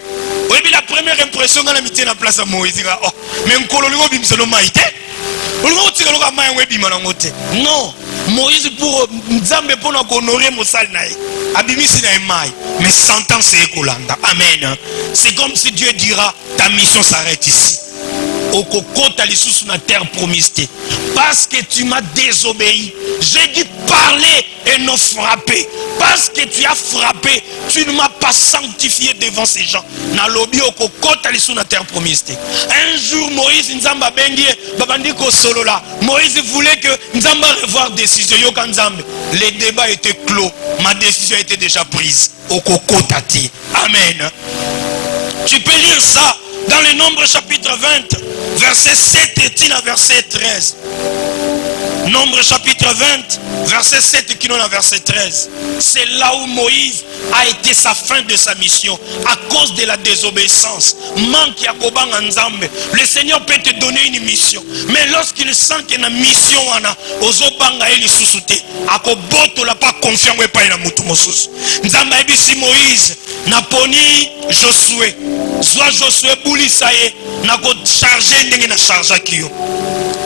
Oui, mais la première impression dans la mitié na place à Moïse. Oh, mais nkolo lingo bimselo maite. Non, Moïse pour Nzambe pour honorer Moussal naï. Abimisi na mai. Mais sentence c'est Kolanda. Amen. C'est comme si Dieu dira ta mission s'arrête ici. Okokota lisusu na terre promise. Parce que tu m'as désobéi. J'ai dit parler et non frapper. Parce que tu as frappé, tu ne m'as pas sanctifié devant ces gens. Na lobi okokota lisusu na terre promise. Un jour Moïse Nzamba bengi babandiko solo là. Moïse voulait que Nzamba revoir décision yoka Nzambe. Les débats étaient clos. Ma décision était déjà prise. Okokota ti. Amen. Tu peux lire ça dans les Nombres chapitre 20, verset 7 et verset 13. Nombre chapitre 20, verset 7 qui nous a verset 13. C'est là où Moïse a été sa fin de sa mission à cause de la désobéissance. Manque à Kobanga Nzambe. Le Seigneur peut te donner une mission. Mais lorsqu'il sent qu'il y a une mission, Ozobanga eli susute. Akoboto la pas confiant ou pas na mutu mosusu. Nzamba ebisi Moïse naponi Josué. Soit Josué bouli saye nako charger ndenge na charge kiyo.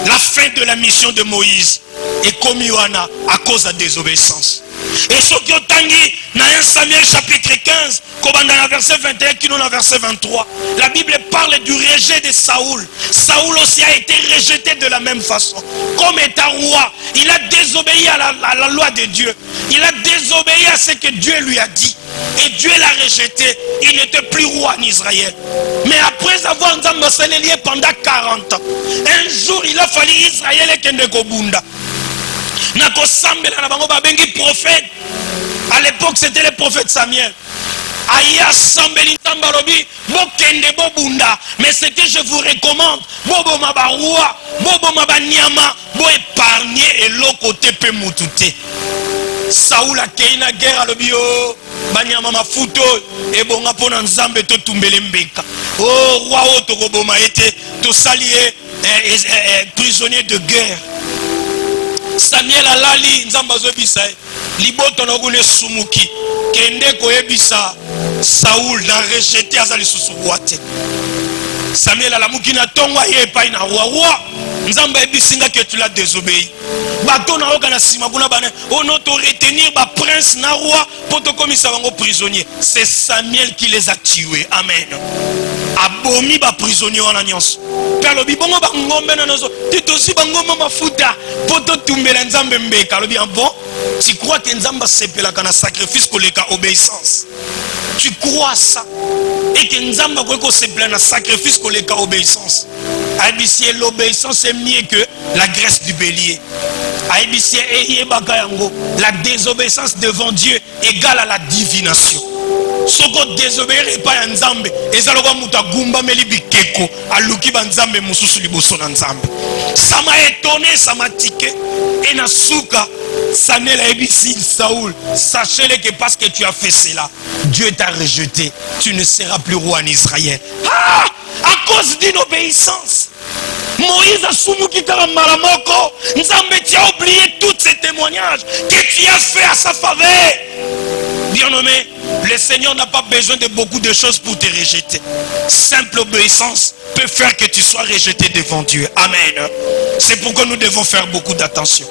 La fin de la mission de Moïse est commis à cause de la désobéissance. Et ce qui est tangi dans 1 Samuel chapitre 15, comme dans le verset 21 qui nous dans le verset 23, la Bible parle du rejet de Saoul. Saoul aussi a été rejeté de la même façon. Comme étant roi, il a désobéi à la loi de Dieu. Il a désobéi à ce que Dieu lui a dit. Et Dieu l'a rejeté. Il n'était plus roi en Israël. Mais après avoir lié pendant 40 ans, un jour il a fallu Israël et Kende Kobunda. Prophète. À l'époque c'était le prophète Samuel. Mais ce que je vous recommande, bobo mabarua, bobo mabanyama, bo épargner et l'autre côté peut moutouter. Saoul a créé une guerre à l'obio, banyama mafuto, et bon apona nzambe to tumbele mbeka. Oh roi otokoboma été to salier prisonnier de guerre. Samuel alali nzamba zo bisa liboto na kule sumuki kende ko ebisa Saoul na rejeté azali susuwate. Samuel alamuki na tongwa ye pa ina roi nzamba ebisinga que tu l'as désobéi. Bato na oka na sima kuna bana on auto retenir ba prince na roi pour te commissaire bango prisonnier. C'est Samuel qui les a tués. Amen. Abomi ba prisonnier wana nyonso. Père lobi bongo ba ngombe na nozo. Titosi ba ngombe mafuta poto tumbela nzambe mbeka lobi bon. Tu crois que nzamba sepela kana sacrifice koleka obéissance. Tu crois ça? Et que nzamba ko sepela na sacrifice koleka obéissance. Aïbisier l'obéissance est mieux que la graisse du bélier. Aïbisier eye bakayango. La désobéissance devant Dieu égale à la divination. Soko désobéir pas à Nzambe ezaloka muta gumba meli bikeko aluki ba Nzambe mususu liboso na Nzambe. Ça m'a étonné, ça m'a tiqué. Et na souka Samuel a ébisi Saoul. Sachez-le que parce que tu as fait cela, Dieu t'a rejeté. Tu ne seras plus roi en Israël. Ah! À cause d'une obéissance. Moïse a soumuki maramoko. Nzambe, tu as oublié tous ces témoignages que tu as fait à sa faveur. Bien nommé, le Seigneur n'a pas besoin de beaucoup de choses pour te rejeter. Simple obéissance peut faire que tu sois rejeté devant Dieu. Amen. C'est pourquoi nous devons faire beaucoup d'attention.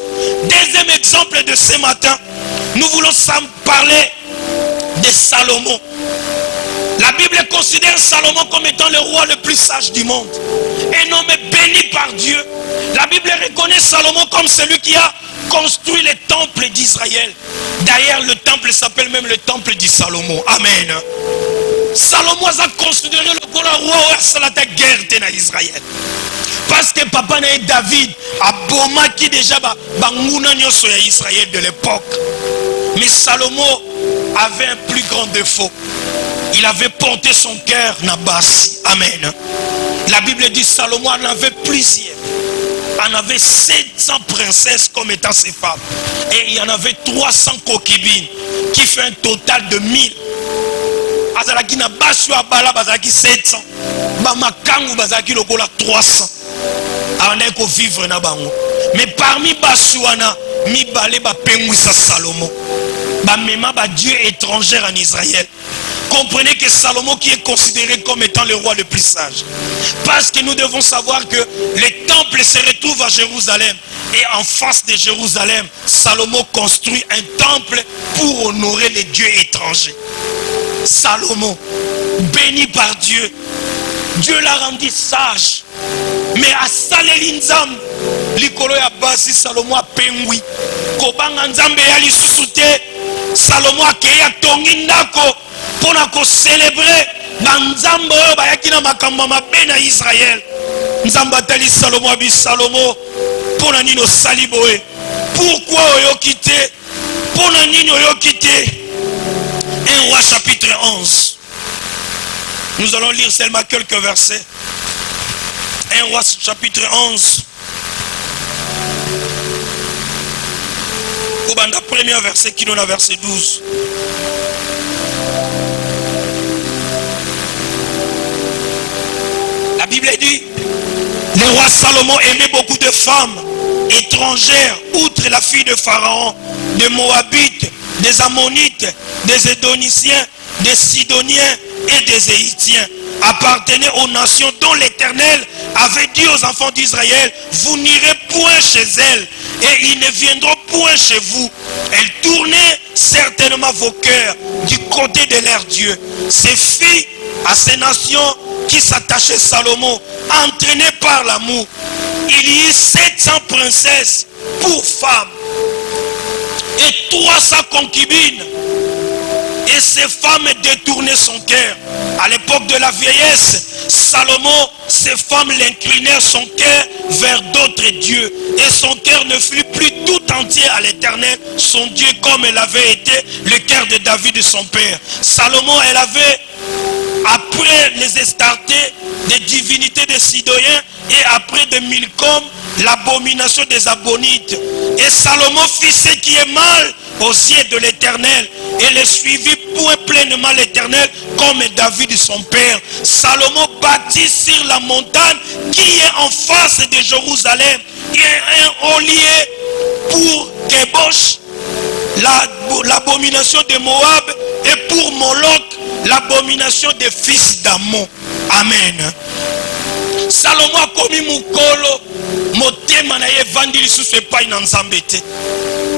Deuxième exemple de ce matin, nous voulons parler de Salomon. La Bible considère Salomon comme étant le roi le plus sage du monde. Un homme béni par Dieu. La Bible reconnaît Salomon comme celui qui a construit le temple d'Israël. D'ailleurs, le temple s'appelle même le temple de Salomon. Amen. Salomon a considéré le roi à la guerre en Israël. Parce que papa n'a David a boma qui déjà banguna nyoso ya Israël de l'époque. Mais Salomon avait un plus grand défaut. Il avait porté son cœur nabasi. Amen. La Bible dit Salomon en avait plusieurs. En avait 700 princesses comme étant ses femmes. Et il y en avait 300 concubines, qui fait un total de 1000. Azalaki na basu abala bazaki 700. Bamakangu bazaki lokola 300. Avant qu'on vivre na bango. Mais parmi basuana, mi balé ba pengwisa Salomon. Ba mema ba Dieu étranger en Israël. Comprenez que Salomon qui est considéré comme étant le roi le plus sage. Parce que nous devons savoir que le temple se retrouve à Jérusalem. Et en face de Jérusalem, Salomon construit un temple pour honorer les dieux étrangers. Salomon, béni par Dieu, Dieu l'a rendu sage. Mais à Salélinzam, l'ikolo ya basi Salomon a pengui. Kobanga nzambe ya lisusu te, Salomon a keya tongi ndako pour célébrer nzambe oyo bayaki na makambo mabe na Israël. Nzambe atali Salomon abi Salomon pour na nino sali boye. Pourquoi oyoki te? Pour na nino oyoki te? 1 Roi chapitre 11. Nous allons lire seulement quelques versets. 1 Roi chapitre 11. Au premier verset qui donne à verset 12. La Bible dit, le roi Salomon aimait beaucoup de femmes étrangères, outre la fille de Pharaon, des Moabites, des Ammonites, des Édoniciens, des Sidoniens et des Héitiens, appartenaient aux nations dont l'Éternel avait dit aux enfants d'Israël, vous n'irez point chez elles et ils ne viendront point chez vous. Elles tournaient certainement vos cœurs du côté de leur Dieu. Ces filles à ces nations qui s'attachaient Salomon, entraînées par l'amour, il y eut 700 princesses pour femmes et 300 concubines. Et ces femmes détournaient son cœur. À l'époque de la vieillesse, Salomon, ces femmes l'inclinèrent son cœur vers d'autres dieux. Et son cœur ne fut plus tout entier à l'Éternel, son Dieu, comme elle avait été le cœur de David, son père. Salomon, elle avait, après les Estartés, des divinités des Sidoniens, et après de Milcom, l'abomination des Ammonites. Et Salomon fit ce qui est mal aux yeux de l'Éternel, et le suivit point pleinement l'Éternel comme David son père. Salomon bâtit sur la montagne qui est en face de Jérusalem et un ollier pour Kébosh, l'abomination de Moab, et pour Moloch, l'abomination des fils d'Ammon. Amen. Salomon a commis mukolo motema na ye vandi lisusu epai na nzambe te.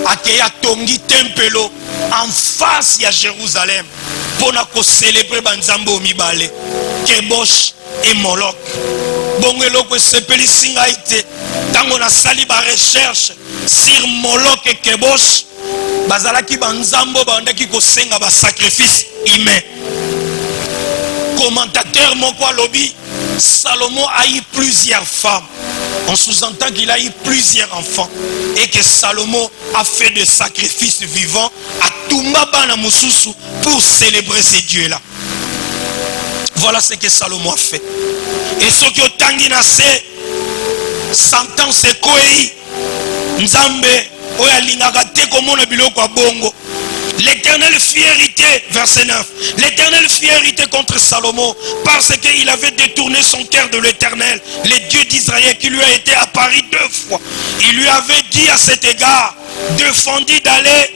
Akeya tongi tempelo en face ya Jérusalem pour ko célébrer banzambe o mibale Kébosh et Moloch. Bongo eloko esepeli singa ite tango na sali ba recherche sur Moloch et Kébosh, bazalaki banzambo bandaki ko senga ba sacrifice humain. Commentateur moko alobi Salomon a eu plusieurs femmes. On sous-entend qu'il a eu plusieurs enfants et que Salomon a fait des sacrifices vivants à Tumbabana Mususu pour célébrer ces dieux-là. Voilà ce que Salomon a fait. Et ce qui est tanginase, sentence koei, Nzambe, oya lingagate komona biloko a bongo. L'Éternel fit hériter, verset 9, l'Éternel fit hériter contre Salomon parce qu'il avait détourné son cœur de l'Éternel, le Dieu d'Israël qui lui a été apparu 2 fois. Il lui avait dit à cet égard, défendu d'aller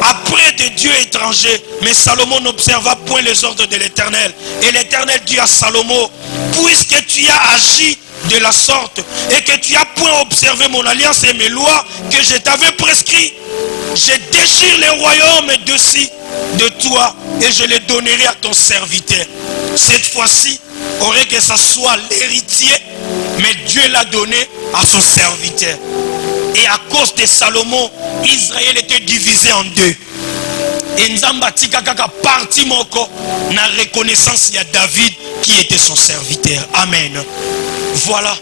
après des dieux étrangers. Mais Salomon n'observa point les ordres de l'Éternel. Et l'Éternel dit à Salomon, puisque tu as agi de la sorte et que tu as point observé mon alliance et mes lois que je t'avais prescrit, je déchire les royaumes de toi et je les donnerai à ton serviteur. Cette fois-ci, aurait que ça soit l'héritier, mais Dieu l'a donné à son serviteur. Et à cause de Salomon, Israël était divisé en 2. Et Nzamba tika kaka parti moko na reconnaissance ya David qui était son serviteur. Amen. Voilà.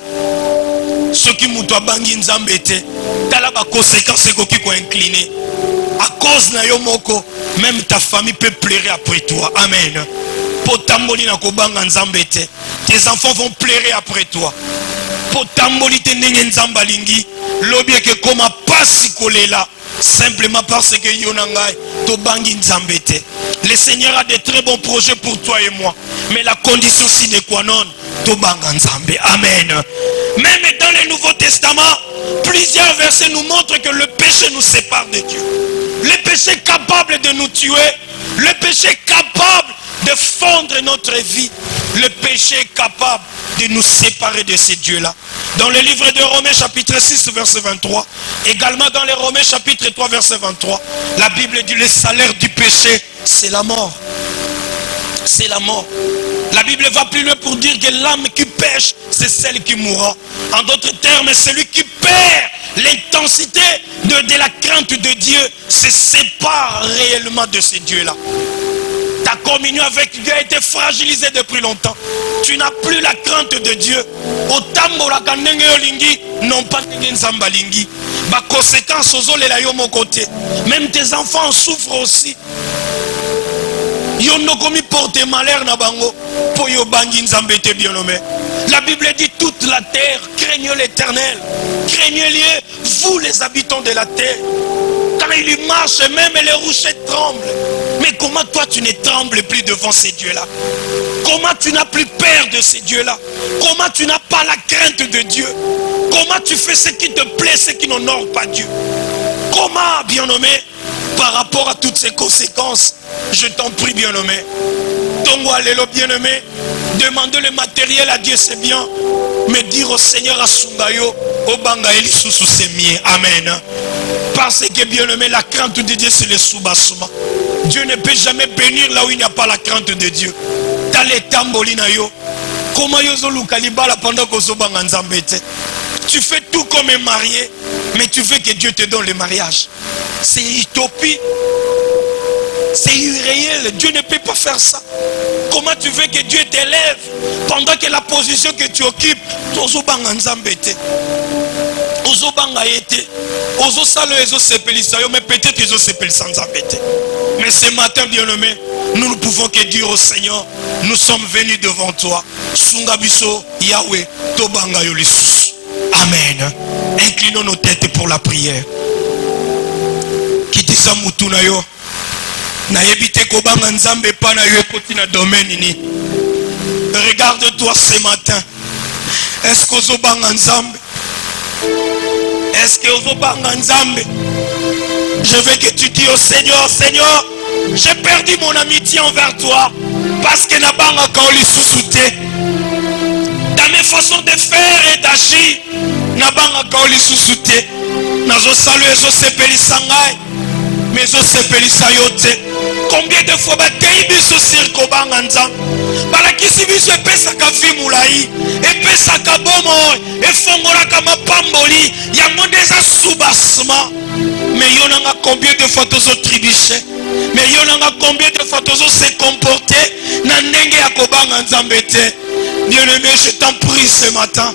Ce qui m'a bangi Nzamba était dans la conséquence qui ko incliné. À cause na yo moko, même ta famille peut pleurer après toi. Amen. Potamboli na kobanga Nzamba était. Tes enfants vont pleurer après toi. Potamboli te ndenge Nzamba lingi. Lobie que comme pasi kolela. Simplement parce que Yonangai, Tobangi Nzambete. Le Seigneur a de très bons projets pour toi et moi. Mais la condition sine qua non, Tobanga Nzambe. Amen. Même dans le Nouveau Testament, plusieurs versets nous montrent que le péché nous sépare de Dieu. Le péché capable de nous tuer. Le péché capable de fondre notre vie. Le péché capable de nous séparer de ces dieux-là. Dans le livre de Romains chapitre 6 verset 23, également dans les Romains chapitre 3 verset 23, la Bible dit le salaire du péché, c'est la mort. C'est la mort. La Bible va plus loin pour dire que l'âme qui pêche, c'est celle qui mourra. En d'autres termes, celui qui perd l'intensité de la crainte de Dieu se sépare réellement de ces dieux-là. Ta communion avec Dieu a été fragilisée depuis longtemps. Tu n'as plus la crainte de Dieu. Non pas de conséquence aux mon côté. Même tes enfants souffrent aussi. Yonokomi porte malheur na bango. Poyo bangi nzambete bien nommé. La Bible dit toute la terre craignez l'Éternel. Craignez-le, vous les habitants de la terre. Quand il y marche, même les rochers tremblent. Mais comment toi tu ne trembles plus devant ces dieux-là? Comment tu n'as plus peur de ces dieux-là? Comment tu n'as pas la crainte de Dieu? Comment tu fais ce qui te plaît, ce qui n'honore pas Dieu? Comment, bien-nommé, par rapport à toutes ces conséquences, je t'en prie, bien-nommé, Tongo Alelo, bien-nommé, demander le matériel à Dieu, c'est bien, mais dire au Seigneur Asungayo, Obanga Elisusu, c'est mieux. Amen. Parce que, bien-aimé, la crainte de Dieu, c'est le soubassuma. Dieu ne peut jamais bénir là où il n'y a pas la crainte de Dieu. Dans les tambolina yo. Comment yozo lukalibala pendant que zobanga nzambete. Tu fais tout comme un marié, mais tu veux que Dieu te donne le mariage. C'est utopie. C'est irréel. Dieu ne peut pas faire ça. Comment tu veux que Dieu t'élève pendant que la position que tu occupes, zobanga nzambete. Ozobanga été. Ozo salo ezo sepelisa yo, mais peut-être ezo sepelisa nzambete. Mais ce matin, bien-aimé, nous ne pouvons que dire au Seigneur, nous sommes venus devant toi. Sungabiso, Yahweh, Tobanga Yolisusu. Amen. Inclinons nos têtes pour la prière. Kitisa mutuna yo. Na yebite kobanga nzambe pa na yo ekoti na domaine ni. Regarde-toi ce matin. Est-ce que ozobanga nzambe? Est-ce que ozobanga nzambe? Je veux que tu dis au Seigneur, Seigneur, j'ai perdu mon amitié envers toi parce que n'a pas encore les sous-soutés. Dans mes façons de faire et d'agir, n'a pas encore les sous-soutés. Nazo salué, zo sepeli sangai, mais zo sepeli sayote. Combien de fois batei biso circo banganza? Balakisi biso epesaka vi mulai, epesaka bomo, efongolaka mapamboli, yango ndeza soubassement. Mais il y en a combien de fois tous tribuché? Mais il y en a combien de fois tous se comporter? Nandenge ya kobanga nzambete. Bien-aimé, je t'en prie ce matin.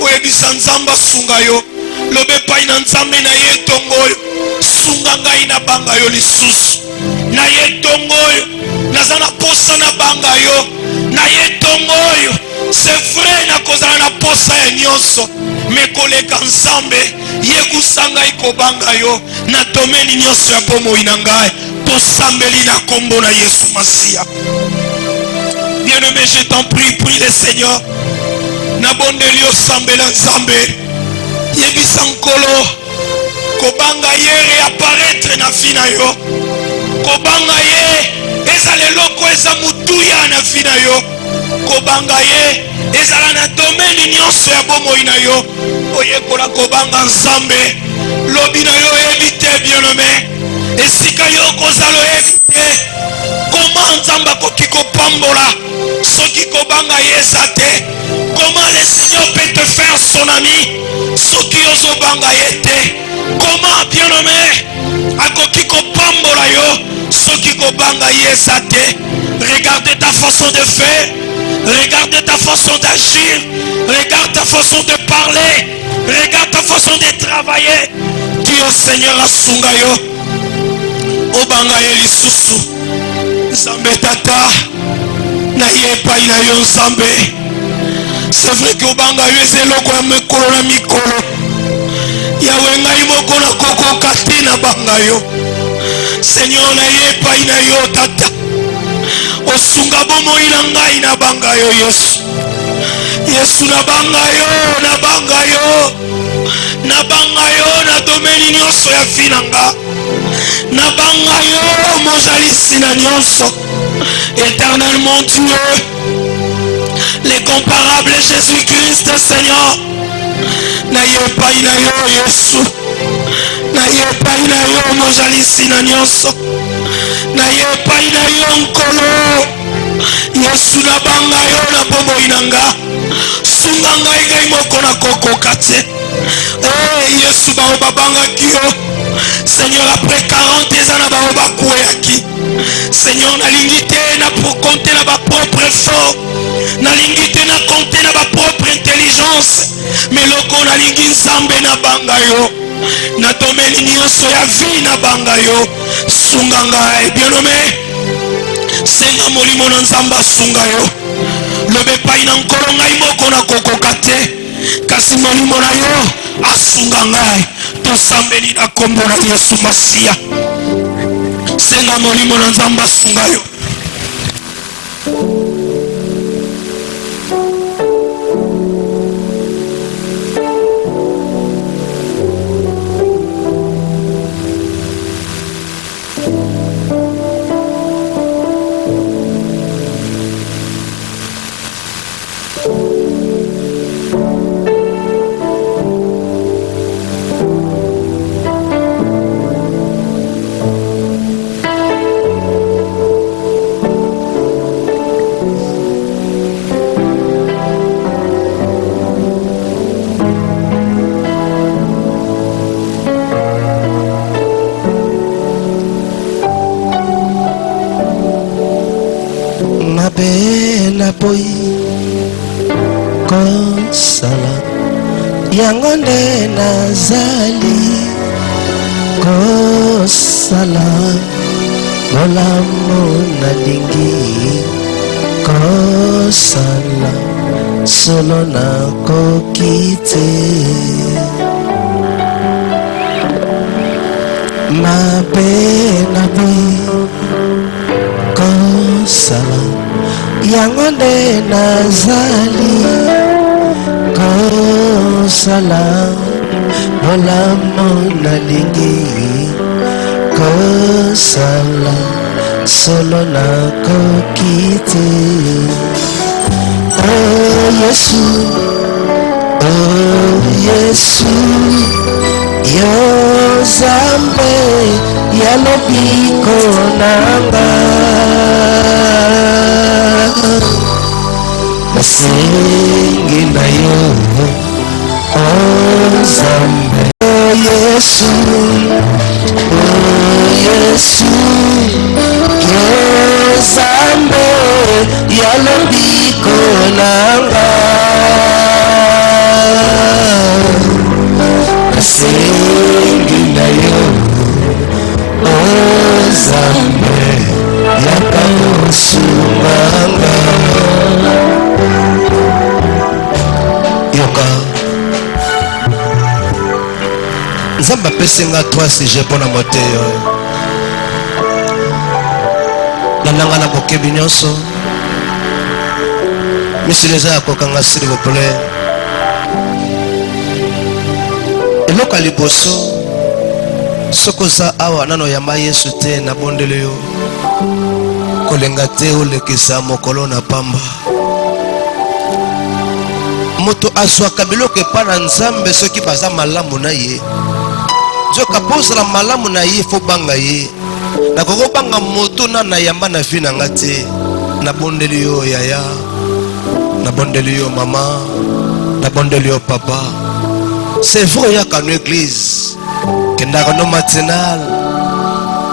Oyebisa nzamba sunga yo. Lobe pa ina nzambe na ye tongoyo. Sunga ngai na banga yo lisusu. Na ye tongoyo. Nazana posa na banga yo. Na ye tongoyo. C'est vrai na kozana na posa ya nyonso. Mais koleka nzambe. Yekusanga ikobanga yo na domaine nyonso ya bomo inangai tosambeli na kombo na Yesu Masia. Bien-aimé, je t'en prie, prie le Seigneur. Na bondeli osambela nzambe. Yebisa nkolo kobanga ye réapparaître na vie na yo. Kobanga ye ezale loko eza mutuya na vie na yo. Kobanga ye ezala na domaine nyonso ya bomo ina yo. Oyekola kobanga nzambe lobi na yo ebite bien-aimé esika yo kozalo ebite comment nzamba koki kopambola soki kobanga yezate. Comment le Seigneur peut te faire son ami soki ozobanga yete? Comment bien-aimé akoki kopambola yo soki kobanga yezate? Regardez ta façon de faire, regarde ta façon d'agir, regarde ta façon de parler, regarde ta façon de travailler. Dis au Seigneur asunga yo obanga ye lisusu. Nzambe tata na yepa ina yo nzambe. C'est vrai que obanga yo ezeloko ya mikolo na mikolo. Yawe ngai moko na koko kati na banga yo. Seigneur na yepa ina yo tata. Osunga bomo ina ngai na banga yo Yesu. Yesu na banga yo, na banga yo. Na banga yo na domeni nyonso ya finanga. Na banga yo mozalisi na nyonso. Éternellement Dieu, l'incomparable Jésus-Christ Seigneur. Na yepa ina yo Yesu. Na yepa ina yo mozalisi na nyonso. Na yepa ina yo nkolo. Yesu na banga yo na bomo inanga. Sunga ngai ngai moko na koko kate. Yesu ba obabanga kio. Seigneur, après 40 ans na ba obakouaki. Seigneur, na lingité na pour compter na ba propre effort. Na lingité na compter na ba propre intelligence. Mais loko na lingi nzambe na banga yo. Na domaine nyonso ya vie na banga yo. Sunga ngai bien-aimé. Senga molimo na nzamba sunga yo. Lobe pai na nkolo ngai moko na kokoka te. Kasi molimo na yo asunga ngai. Tosambeli na kombo na Yesu Masia. Senga molimo na nzamba sunga yo. Yango nde nazali kosala bolamu nalingi kosala solo nakoki te. Mabe naboyi kosala yango nde nazali kosala bolamu nalingi kosala solo nakoki te. Oh Yesu, oh Yesu, yo Nzambe ya lobiko nanga. Nasengi na yo, oh Nzambe. Oh Yesu, oh Yesu, yo Nzambe ya lobiko nanga. Nasengi na yo, oh Nzambe ya kamusumanga. Yoka Nzambe apesinga 3 sujets mpona moteyo nananga na bokebi nyonso misili eza ya kokanga s'il vous plaît. Eloko ya liboso soki oza awa nano yamba Yesu te na bondelo yo kolenga te olekisa mokolo na pamba. Moto azwaka biloko epai na Nzambe soki baza malamu na ye. Nzoka pozala malamu na ye fo banga ye. Na koko banga moto na yamba na vi na nga te. Nabondeli yo yaya, nabondeli yo maman, nabondeli yo papa. C'est vrai, il y a qu'une église, qui n'a pas de matinale.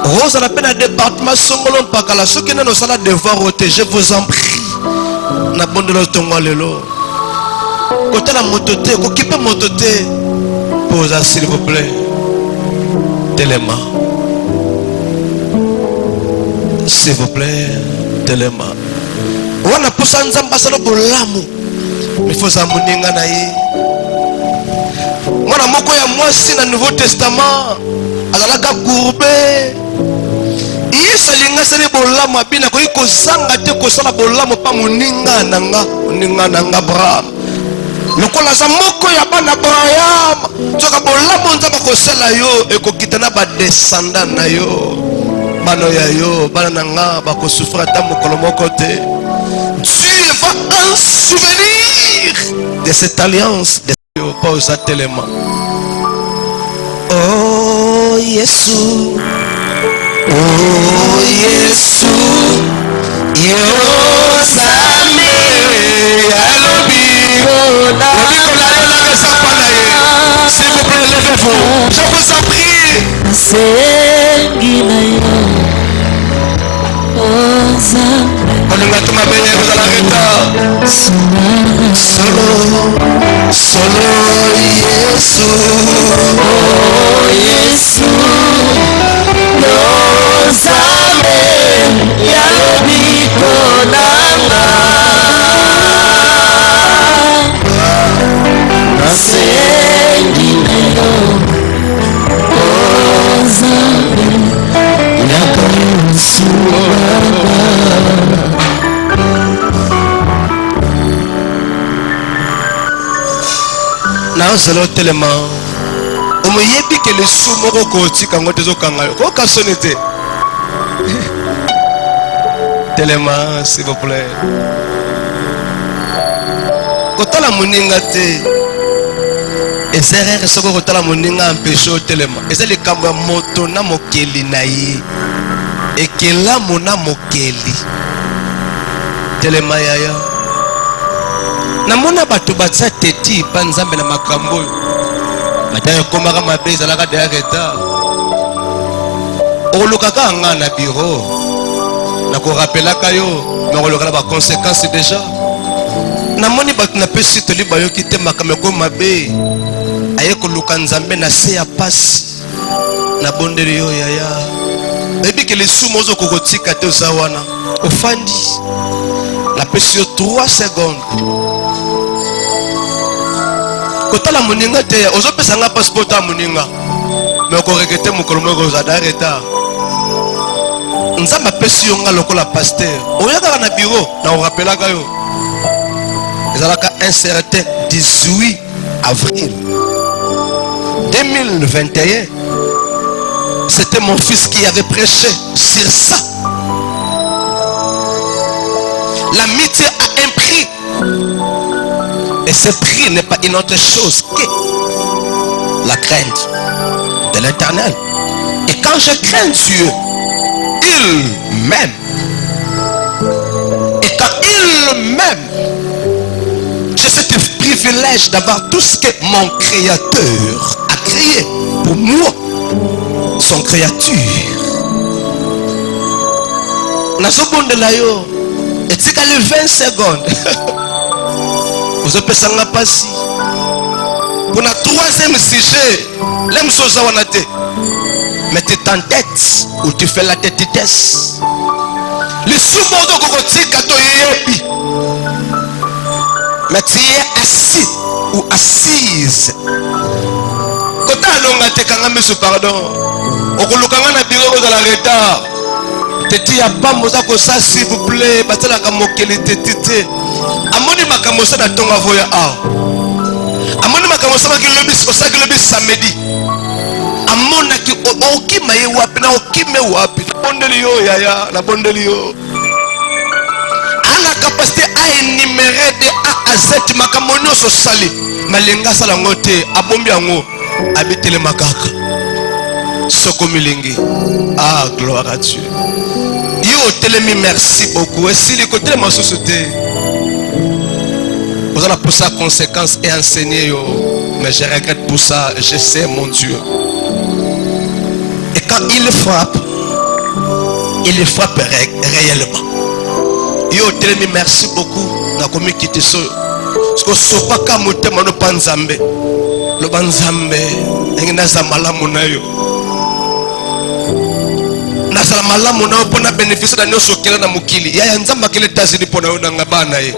Rose à la peine à département Songolon Pakala, ceux qui n'ont pas devoir ôter, je vous en prie. Nabondeli yo tongo lelo. Côté la mototé, qui peut mototé, posez s'il vous plaît. Téléma. S'il vous plaît, Téléma. On a poussé un zambasalo pour l'amour. Mais il faut s'amuner à naïe. Moi, si dans le Nouveau Testament, à la courbé, il y a des gens qui ont été en train de se faire. Lokola za moko ya bana Abraham toka bolamo nzamba kosala yo ekokitana ba descendant na yo bano ya yo bana nanga ba kosufra ta mokolo moko te. Dieu va en souvenir de cette alliance de Dieu pose tellement. Oh Yesu, oh Yesu, Yosame alobi. S'il vous plaît, levez-vous. Je vous en prie. Solo Yesu, oh Yesu, nos âmes yalobi konanga. Naozelo tellement on me yebi que le soumoro koti kango tezo kangayo ko kasonete tellement s'il vous plaît kotala moninga te ezerere soko kotala moninga empêché tellement ezali kambo moto na mokeli na ye ekela mona mokeli tellement yaya namona bato batsa teti pa nzambe na makambo mataya komaka mabe ezalaka dereta okolukaka nga na bureau nakorapelaka yo nakolokala baconséquence déjà namoni bato napesi toli bayoki te makameko mabe aye koluka nzambe na se ya pasi nabondeli yo yaya ebike lisumu ozokokotika te oza wana ofandi napesi yo 3 secondes kotala moninga te ozopesa nga passeport ya moninga me okorekete mokolo moko ozada reta nzambe apesi yo nga lokola pasteur oya kaka na bureau na orapelaka yo ezalaka un certain 18 avril 2021. C'était mon fils qui avait prêché sur ça. L'amitié a un prix. Et ce prix n'est pas une autre chose que la crainte de l'Éternel. Et quand je crains Dieu, il m'aime. Et quand il m'aime, j'ai ce privilège d'avoir tout ce que mon Créateur a créé pour moi, son créature. Nazobondela yo, etika les 20 secondes. Vous avez pensé à passer. Pour la troisième sujet, l'aime soza wanate. Mais tu es en tête ou tu fais la tête. Le sous-modo kokotika to yebi. Mais tu es assis ou assise. Kota longa te kanga mesu pardon. Okolukanga na bureau de la retard. Teti ya pambo za ko sa s'il vous plaît, batela ka mokeli tete. Amoni makamosa na tonga voya a. Amoni makamosa ba ki lobis ko sa ki lobis samedi. Amona ki okima ye wapi na okime wapi. Bondeli yo yaya, na bondeli yo. La capacité à énumérer de A à Z makamonyo so sali malenga sala ngote abombi yango abitele makaka soko milingi. Ah, gloire à Dieu. Yo Télémi, merci beaucoup. Et si le côté de ma société, vous allez pour ça conséquence et enseigner. Mais je regrette pour ça. Je sais, mon Dieu. Et quand il frappe réellement. Yo Télémi, merci beaucoup. Na komi kiti so. Parce que sopaka motema no panzambe. Le banzambe. Engina zamala munayo. Na zamala munayo pona bénéfice na nyoso kela na mukili. Ya nzamba kele tazini pona yo na bana ye.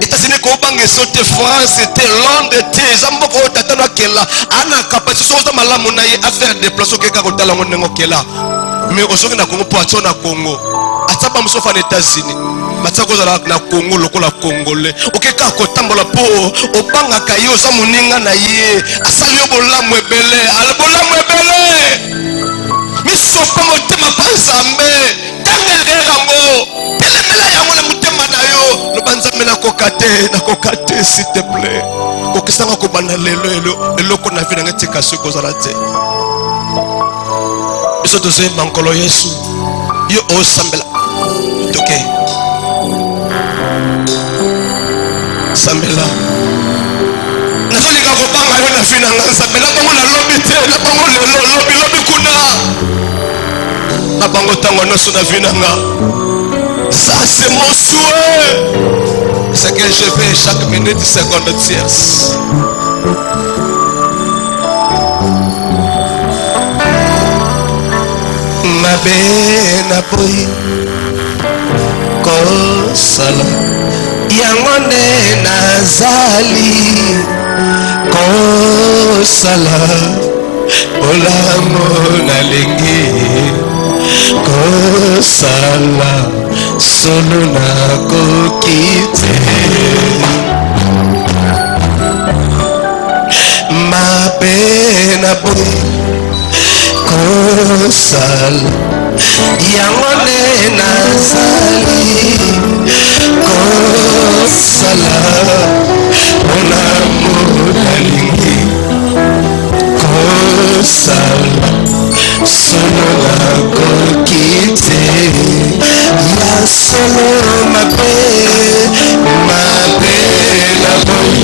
États-Unis ko bange sote France c'était long de té. Zambo ko tatana kela. Ana capacité so zamala munaye à faire des places ke ka ko tala ngongo kela. Mais osoki na Congo po atona Congo. Ataba musofa na États-Unis. Matako za na Congo lokola congolais okeka kotambola po obanga kayo za muninga na ye asali obolamu ebele albolamu ebele misopa motema panzambe tangererango telemela yango na motema na yo lo banzambe na kokate s'il te plaît kokisanga ko bana lelo eloko na vina ngetika soko za la te biso toze bankolo Yesu yo osambela toke Sambela nazolika kobanga yo na fina nga Sambela bango na lobi te na bango lobi kuna na bango tango noso na fina nga ça c'est mon souhait c'est que je fais chaque minute seconde tierce ma bena boy kosala yango nde nazali kosala olamu nalingi kosala solo nakoki te mabe na boy kosala yango nde nazali kosala olamu nalingi kosala solo nakoki te ya solo mabe na boy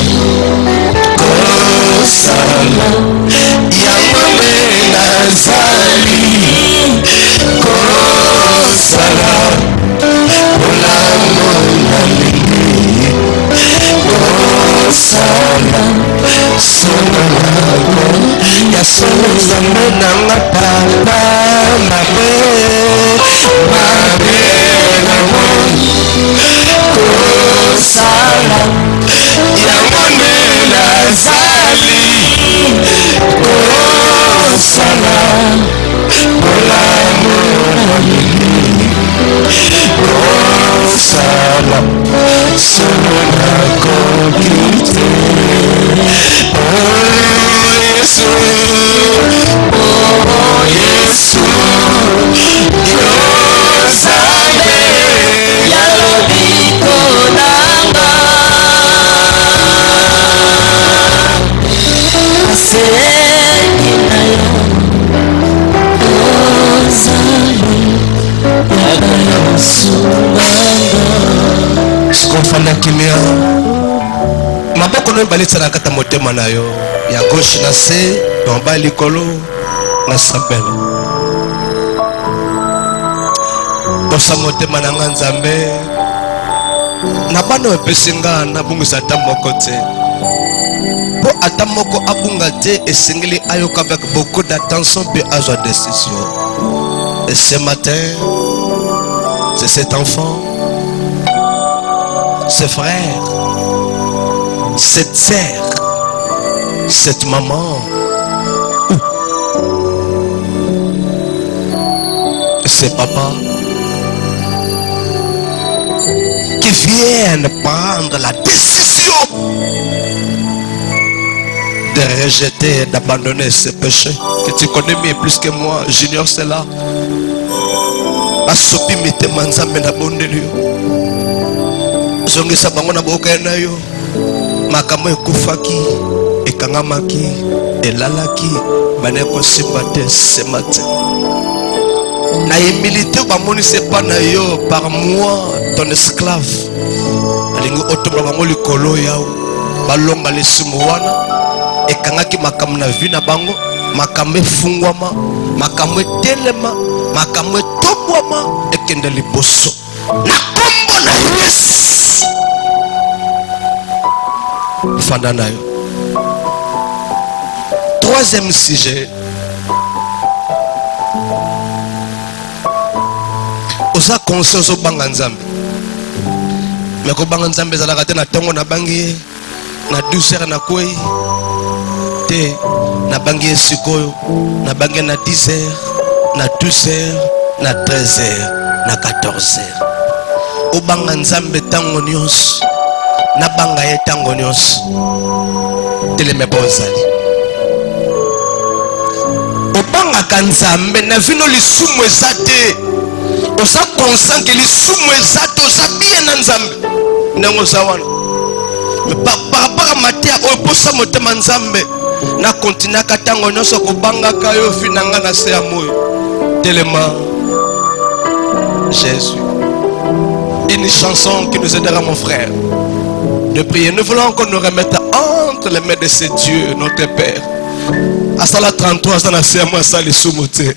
kosala yango nde nazali kosala olamu nalingi kosala solo nako ya solo nzambe nanga papa mabe na moi kosala yango nde nazali kosala olamu nalingi kosala solo nakoki te Yesu yozambe yalobiko nanga asengi na yo ozali yagayosunganga sikofanda kimia maboko no balisana kata motema na yo ya gauche na se tomba likolo na sabela bosa motema na nga Nzambe na bana epesinga na bungisa ata moko te po ata moko abunga te esengeli ayoka avec beaucoup d'attention pe azwa décision et ce matin c'est cet enfant ce frère cette sœur, cette maman, ce papa qui viennent prendre la décision de rejeter et d'abandonner ce péché que tu connais mieux plus que moi. Junior, c'est là. Asopi mite manzambe na bondeli yo. Zongisa bango na boka na yo. Makambo ekufaki, ekangamaki, elalaki, baneko simba te ce matin. Na humilité bamoni c'est pas na yo par moi ton esclave. Alingo otomba bango likolo yao balonga lesumu wana ekangaki makambo na vie na bango, makambo efungwama, makambo etelema, makambo etobwama ekende liboso na kombo na Yesu. Fanda na yo. Troisième sujet, oza conscience obanga nzambe. Mais kobanga nzambe ezalaka te na ntongo na bangi na 12h na kwei te, na bangi ye sikoyo, na bangi na 10h, na 12h, na 13h, na 14h. Obanga nzambe tango nyonso, na banga ye tango nyonso. Teleme bozali. Obanga nzambe na vino lisumu ezate. Osa consent que lisumu ezate osa bien na nzambe. Nango sawana. Mais par rapport à matière oposa motema nzambe na continue katango nyonso kobanga kayo finanga na se amoyo. Tellement Jésus. Une chanson qui nous aidera mon frère de prier. Nous voulons qu'on nous remette entre les mains de ce Dieu, notre Père. À Sala 33, ça n'a pas moi ça les soumoté.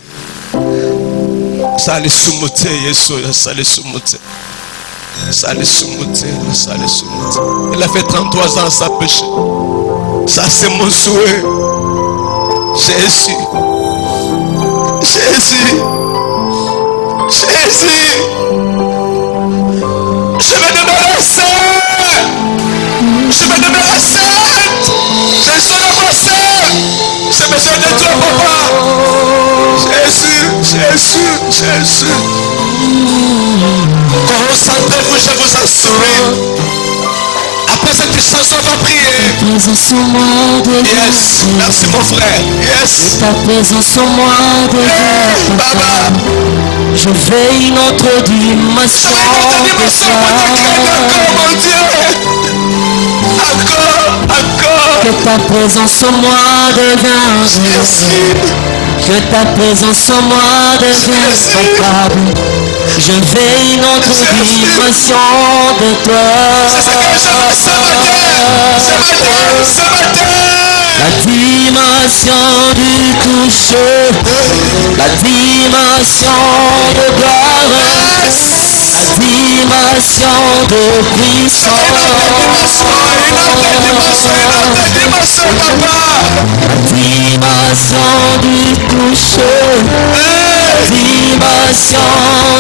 Ça les soumoté, Yesu, ça les soumoté. Ça les soumoté, ça les soumoté. Il a fait 33 ans sans péché. Ça c'est mon souhait. Jésus. Jésus. Jésus. Je vais demeurer saint. Je vais demeurer sainte. J'ai besoin de moi saint. J'ai besoin de toi, papa. Jésus, Jésus, Jésus. Concentrez-vous, je vous en souris. Après cette chanson, on va prier. Yes, merci mon frère. Yes. Ta présence en moi devient Baba. Je veux une autre dimension mon Dieu. Encore. Que ta présence en moi devient Que ta présence en moi devient palpable. Je veux une autre dimension de toi. C'est ce que je veux ce matin. La dimension du toucher, la dimension de gloire, la dimension de puissance, la dimension du toucher, la dimension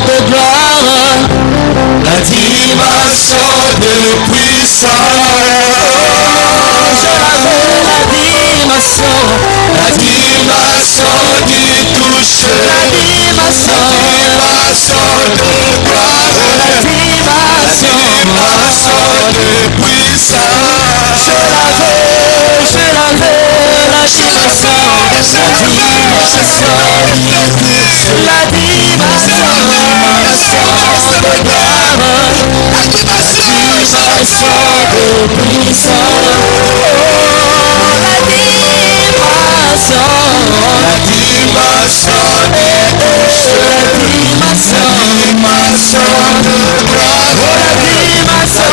de gloire, la dimension de puissance. Je la veux, la dimension du toucher, la dimension de gloire, la dimension de puissance. Je la veux, la dimension la dimension de gloire, la dimension de puissance. La dimension de toucher, de gloire, la dimension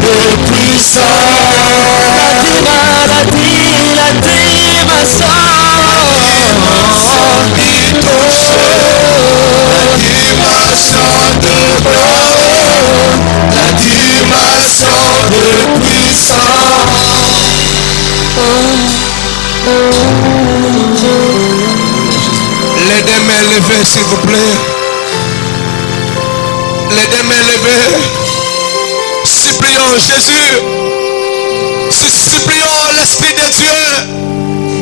de puissance, la dimension qui touche, la dimension de gloire, la dimension de puissance. Les deux mains levées, s'il vous plaît. Les deux mains levées. Supplions Jésus. Supplions l'Esprit de Dieu.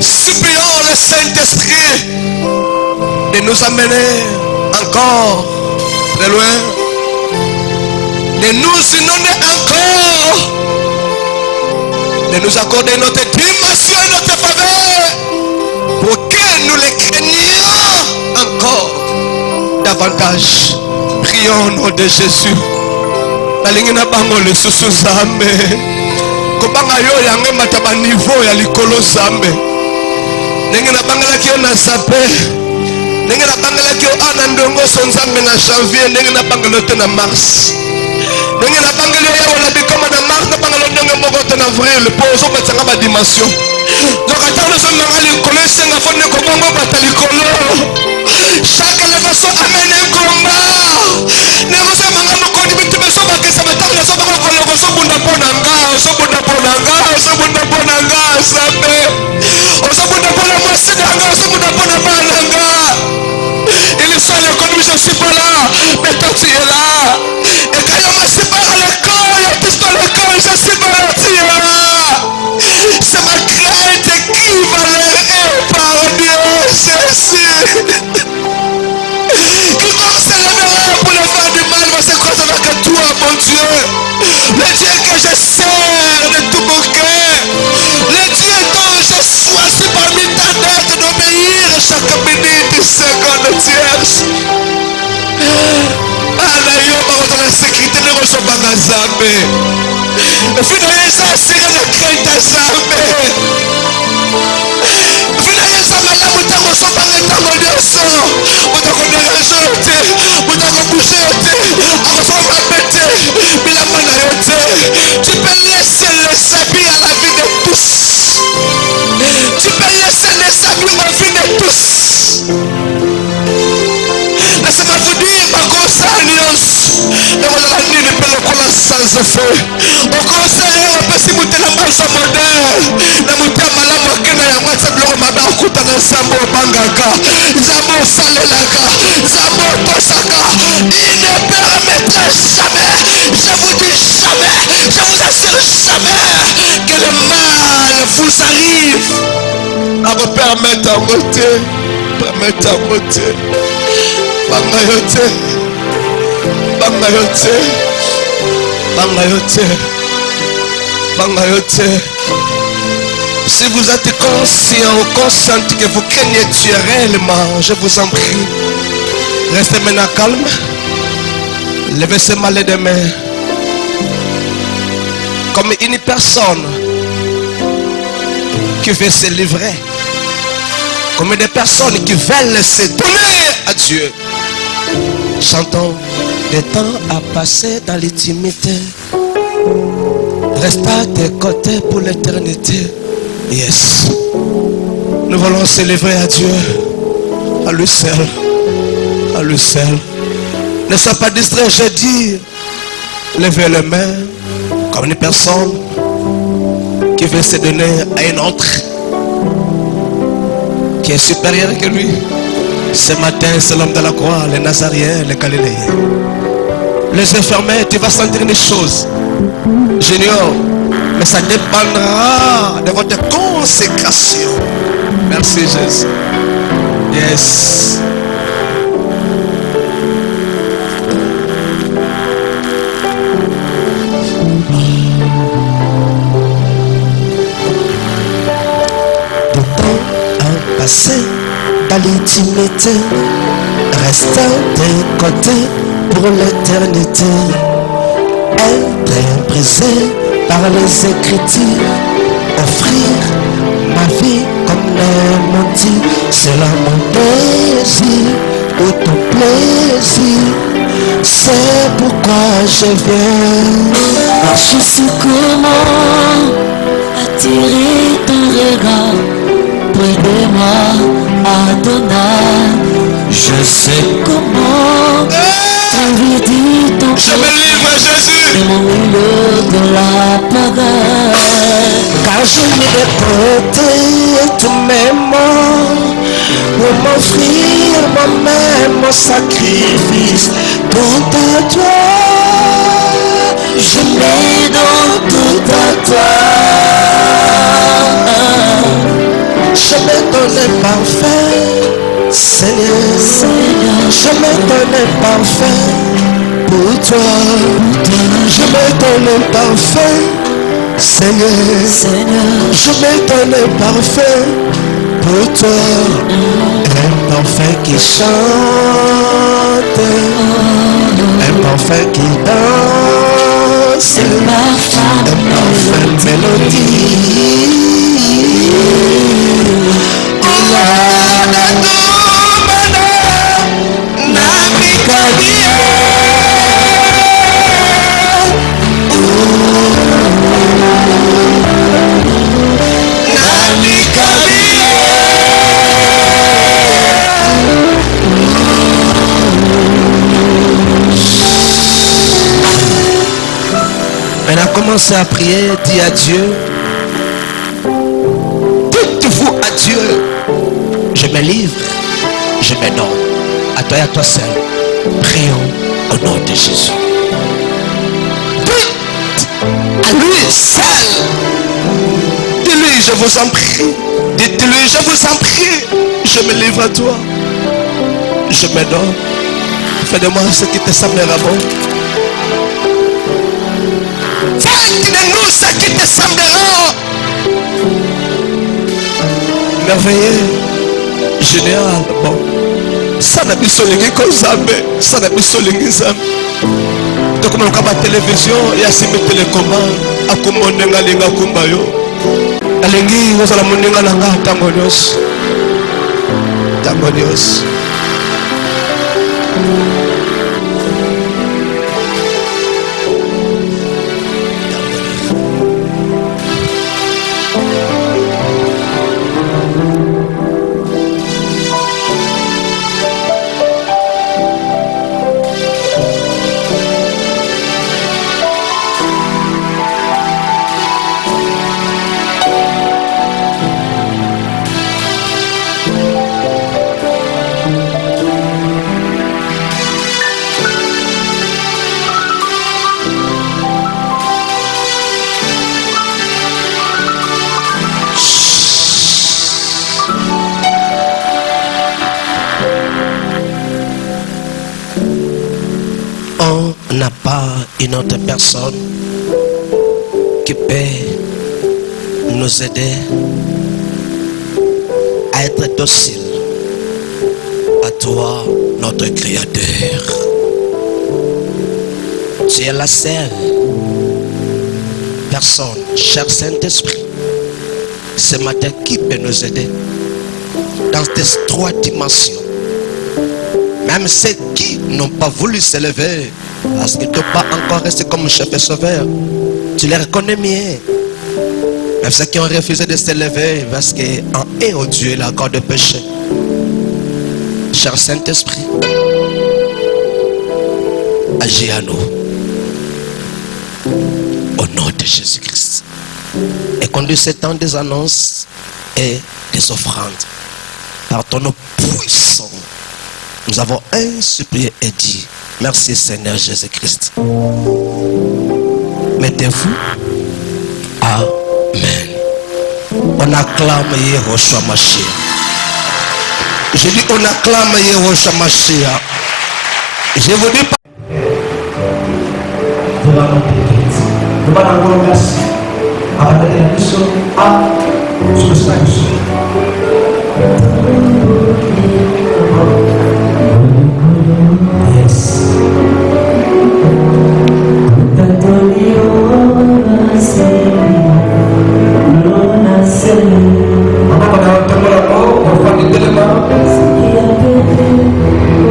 Supplions le Saint-Esprit de nous amener encore très loin. De nous inonder encore. De nous accorder notre dimension et notre faveur. Pour que nous les craignions encore davantage. Prions au nom de Jésus. Nalingi na bango le susu zambe. Kobanga yo yange mataba niveau ya likolo zambe. Ndenge na bangala ki na sape. ndenge nabangelaki yo ana ndongo so nzambe na janvier ndenge nabangeli yo te na mars ndenge nabangeli yo yawa na bikoma na mars nabangeli yo ndenge moko te na avril mpo ozobatisanga badimension donc ata ozonganga likolo esenga fo ndeko bongo bata likolo chaque élévation amène un combat ndenge ozomanga mokoni bitime sobakisa batanga na sobanga koloko ozobunda mpo na nga ozobunda mpo na nga ozobunda mpo na nga nzambe ozobunda mpo na mwasi na nga ozobunda mpo na bana na nga il soit l'économie je suis pas là mais toi tu es là et quand il me sépare à l'école il y a plus dans l'école je suis pas là tu es là c'est ma crainte qui va leur par Dieu Jésus quiconque se lèvera pour le faire du mal va se croiser avec toi mon Dieu le Dieu que je sers de tout mon cœur le Dieu dont je choisis parmi ta tête d'obéir chaque minute seconde tierce ala yo bakota na sécurité ndenge osobanga nzambe efina ye eza asire na crainte ya nzambe efina ye eza malamu ntango osobanga ntango nyonso moto akoderange yo te moto akobouge yo te akosoba mabe te bilamba na yo te tu peux laisser le sabir à la vie de tous tu peux laisser le sabir à la vie de tous. Laissez-moi vous dire, ma grosse alliance, et voilà la nuit, le père qu'on a sans feu. Au conseil, on peut s'y monter la marche à modèle. La montée à malama, qui n'a pas de l'eau, madame, kouta na sambo bangaka. Zamo salelaka, zamo tosaka. Il ne permettra jamais, je vous dis jamais, je vous assure jamais, que le mal vous arrive. À vous permettre à monter, permettre à monter. Bangayote, Bangayote, Bangayote, Bangayote. Si vous êtes conscient ou consciente que vous craignez Dieu réellement, je vous en prie, restez maintenant calme, levez ces mains de main, comme une personne qui veut se livrer, comme des personnes qui veulent se donner à Dieu. Chantons, le temps à passer dans l'intimité. Reste à tes côtés pour l'éternité. Yes. Nous voulons célébrer à Dieu, à lui seul, à lui seul. Ne sois pas distrait, je dis. Levez les mains comme une personne qui veut se donner à une autre qui est supérieure que lui. Ce matin, c'est l'homme de la croix, les Nazaréens, les Galiléens. Les yeux fermés, tu vas sentir des choses. J'ignore, mais ça dépendra de votre consécration. Merci Jésus. Yes. Du temps à passer dans l'intimité, reste à tes côtés pour l'éternité. Être brisé par les Écritures, offrir ma vie comme les maudits, c'est là mon désir ou ton plaisir. C'est pourquoi je viens. Je sais comment attirer ton regard près de moi, Adonai. Je sais comment t'inviter ton Je me livre Jésus. et mon milieu de la pagaille. Car je vais porter tous mes maux pour m'offrir moi-même mon sacrifice tout à toi. Je mets dans tout à toi. Je me donne parfait, Seigneur. Je me donne parfait pour toi. Je me donne parfait, Seigneur. Je me donne parfait pour toi. Un parfait qui chante, un parfait qui danse, un parfait mélodie. commencez à prier, dis à Dieu. Dites-vous à Dieu, je me livre, je me donne. À toi et à toi seul. Prions au nom de Jésus. Dites à lui seul. Dis-lui, je vous en prie. Dites-lui, je vous en prie. Je me livre à toi. Je me donne. Fais de moi ce qui te semblera bon. Fais de nous ce qui te semblera merveilleux, général. Bon, ça n'a plus solingi comme ça, mais ça n'a plus solingi ça. Donc, comme on a la télévision, il y a ces télécommandes. À Kumonenga Linga Kumbayo. Alengi, vous allez monenga Langa Tamonios. Tamonios. N'a pas une autre personne qui peut nous aider à être docile à toi, notre Créateur. Tu es la seule personne, cher Saint-Esprit, ce matin qui peut nous aider dans ces trois dimensions. Même ceux qui n'ont pas voulu s'élever parce qu'ils ne t'ont pas encore resté comme chef et sauveur, tu les reconnais mieux. Même ceux qui ont refusé de s'élever parce qu'en eux, oh Dieu, il y a encore de péché. Cher Saint-Esprit, agis à nous au nom de Jésus-Christ et conduis ce temps des annonces et des offrandes par ton nom puissant. Nous avons supplié et dit merci Seigneur Jésus-Christ. Mettez-vous. Amen. On acclame Yehoshua Mashiach. Je dis on acclame Yehoshua Mashiach. Je vous dis pas.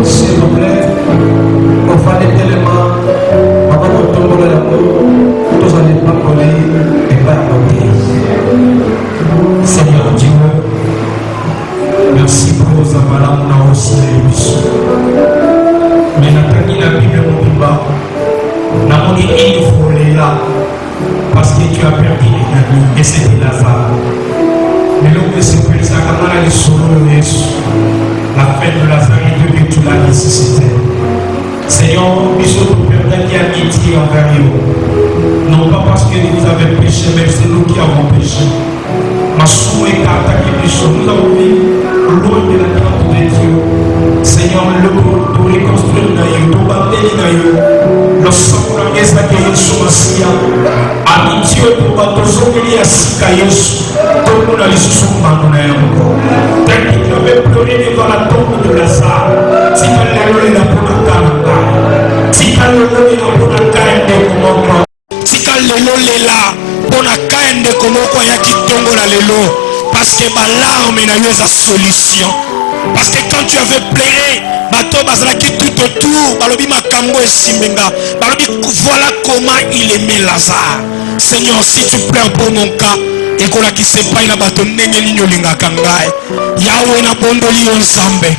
S'il vous plaît, on va les éléments, on va nous tomber l'amour, tous en étant polis et pas bloqués. Seigneur Dieu, merci pour nos avalants, on a aussi les missions. Mais la Bible nous bat, n'a dit il faut les là, parce que tu as perdu les amis, et c'était Lazare. Mais l'homme de sécurité, ça a quand même les solos de Jésus. La fête de Lazare que tu l'as nécessité. Seigneur, nous sommes perdus qui amitié envers nous. Non pas parce que nous avons péché, mais c'est nous qui avons péché. Ma soeur est attaquée des choses. Nous avons vu loin de la tente de Dieu. Seigneur, le pour reconstruire Naïo, pour bâtir Naïo. Le sang pour la maison de Jésus Massia. Amitié pour bâtir Zongeli à Sika Yesu. Tout le monde a les sous-mandonnés encore. Tel qu'il avait pleuré devant la tombe de Lazare. Si tu as l'éloi là pour la carrière. Si tu as l'éloi là pour la carrière de comment. Si tu as l'éloi là pour la carrière de comment quoi ya qui tombe la l'élo. Parce que ma larme n'a eu sa solution. Parce que quand tu avais pleuré, bateau bazalaki tout autour, balobi makambo et simenga, balobi voilà comment il aimait Lazare. Seigneur, si tu pleures pour mon cas, et qu'on a qui sait pas il a bateau n'engeli n'olinga kangai, Yahweh n'a bondoli on zambe.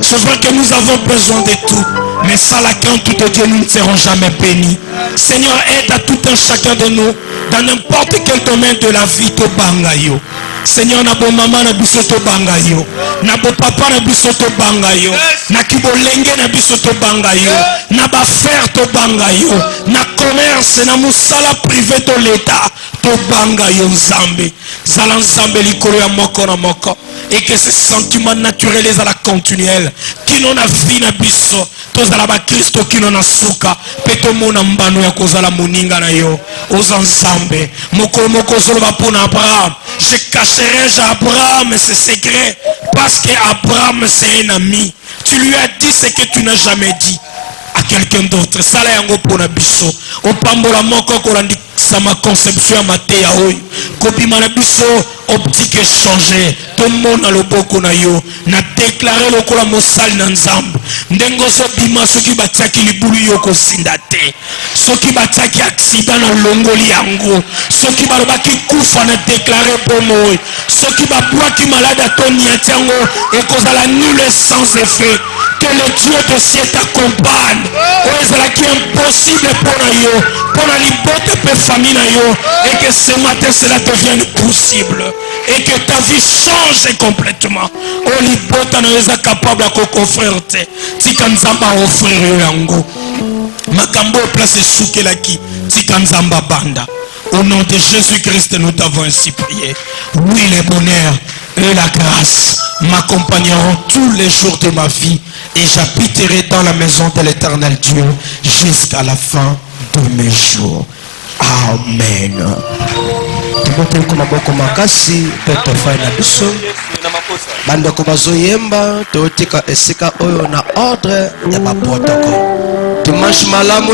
C'est vrai que nous avons besoin de tout, mais sans la crainte de Dieu nous ne serons jamais bénis. Seigneur, aide à tout un chacun de nous dans n'importe quel domaine de la vie, to bangayo. Seigneur, na bo maman na biso to bangayo, na bo papa na biso to bangayo, na kibolenge na biso to bangayo, na ba frère to bangayo, na commerce na musala privé to l'état to bangayo Nzambe. Zala Nzambe likolo ya moko na moko. Et que ces sentiments naturels les à la continuelle qui n'ont pas vie na biso tous à la bas Christo qui n'ont pas souka peto mona mbano ya kozala moninga na yo aux ensemble moko zolo ba pona Abraham je cacherai à Abraham ses secrets parce que Abraham c'est un ami tu lui as dit ce que tu n'as jamais dit à quelqu'un d'autre sala yango pona biso o pambola moko ko randi sama conception ya mateya oyo kobima na biso optique changer tout le monde a le boko na yo na déclarer le kola mosali na Nzambe ndengo so bima soki batiaki libulu yo ko sindate soki batiaki accident na longoli yango soki balobaki kufa na déclarer bomo soki babwaki malade atonia tiango et kozala nul sans effet que le Dieu de ciel t'accompagne qui est impossible pour yo pour la liberté de famille na yo et que ce matin cela devienne possible et que ta vie change complètement. Oh libota na eza capable à offrir te tika Nzamba offrir yo yango makambo place soukelaki tika Nzamba banda. Au nom de Jésus-Christ nous t'avons ainsi prié. Oui, le bonheur et la grâce m'accompagneront tous les jours de ma vie et j'habiterai dans la maison de l'Éternel Dieu jusqu'à la fin de mes jours. Amen. Timothée kuna boko makasi peto faina biso bande ko bazoyemba totika esika oyo na ordre ya ba protocole dimanche malamu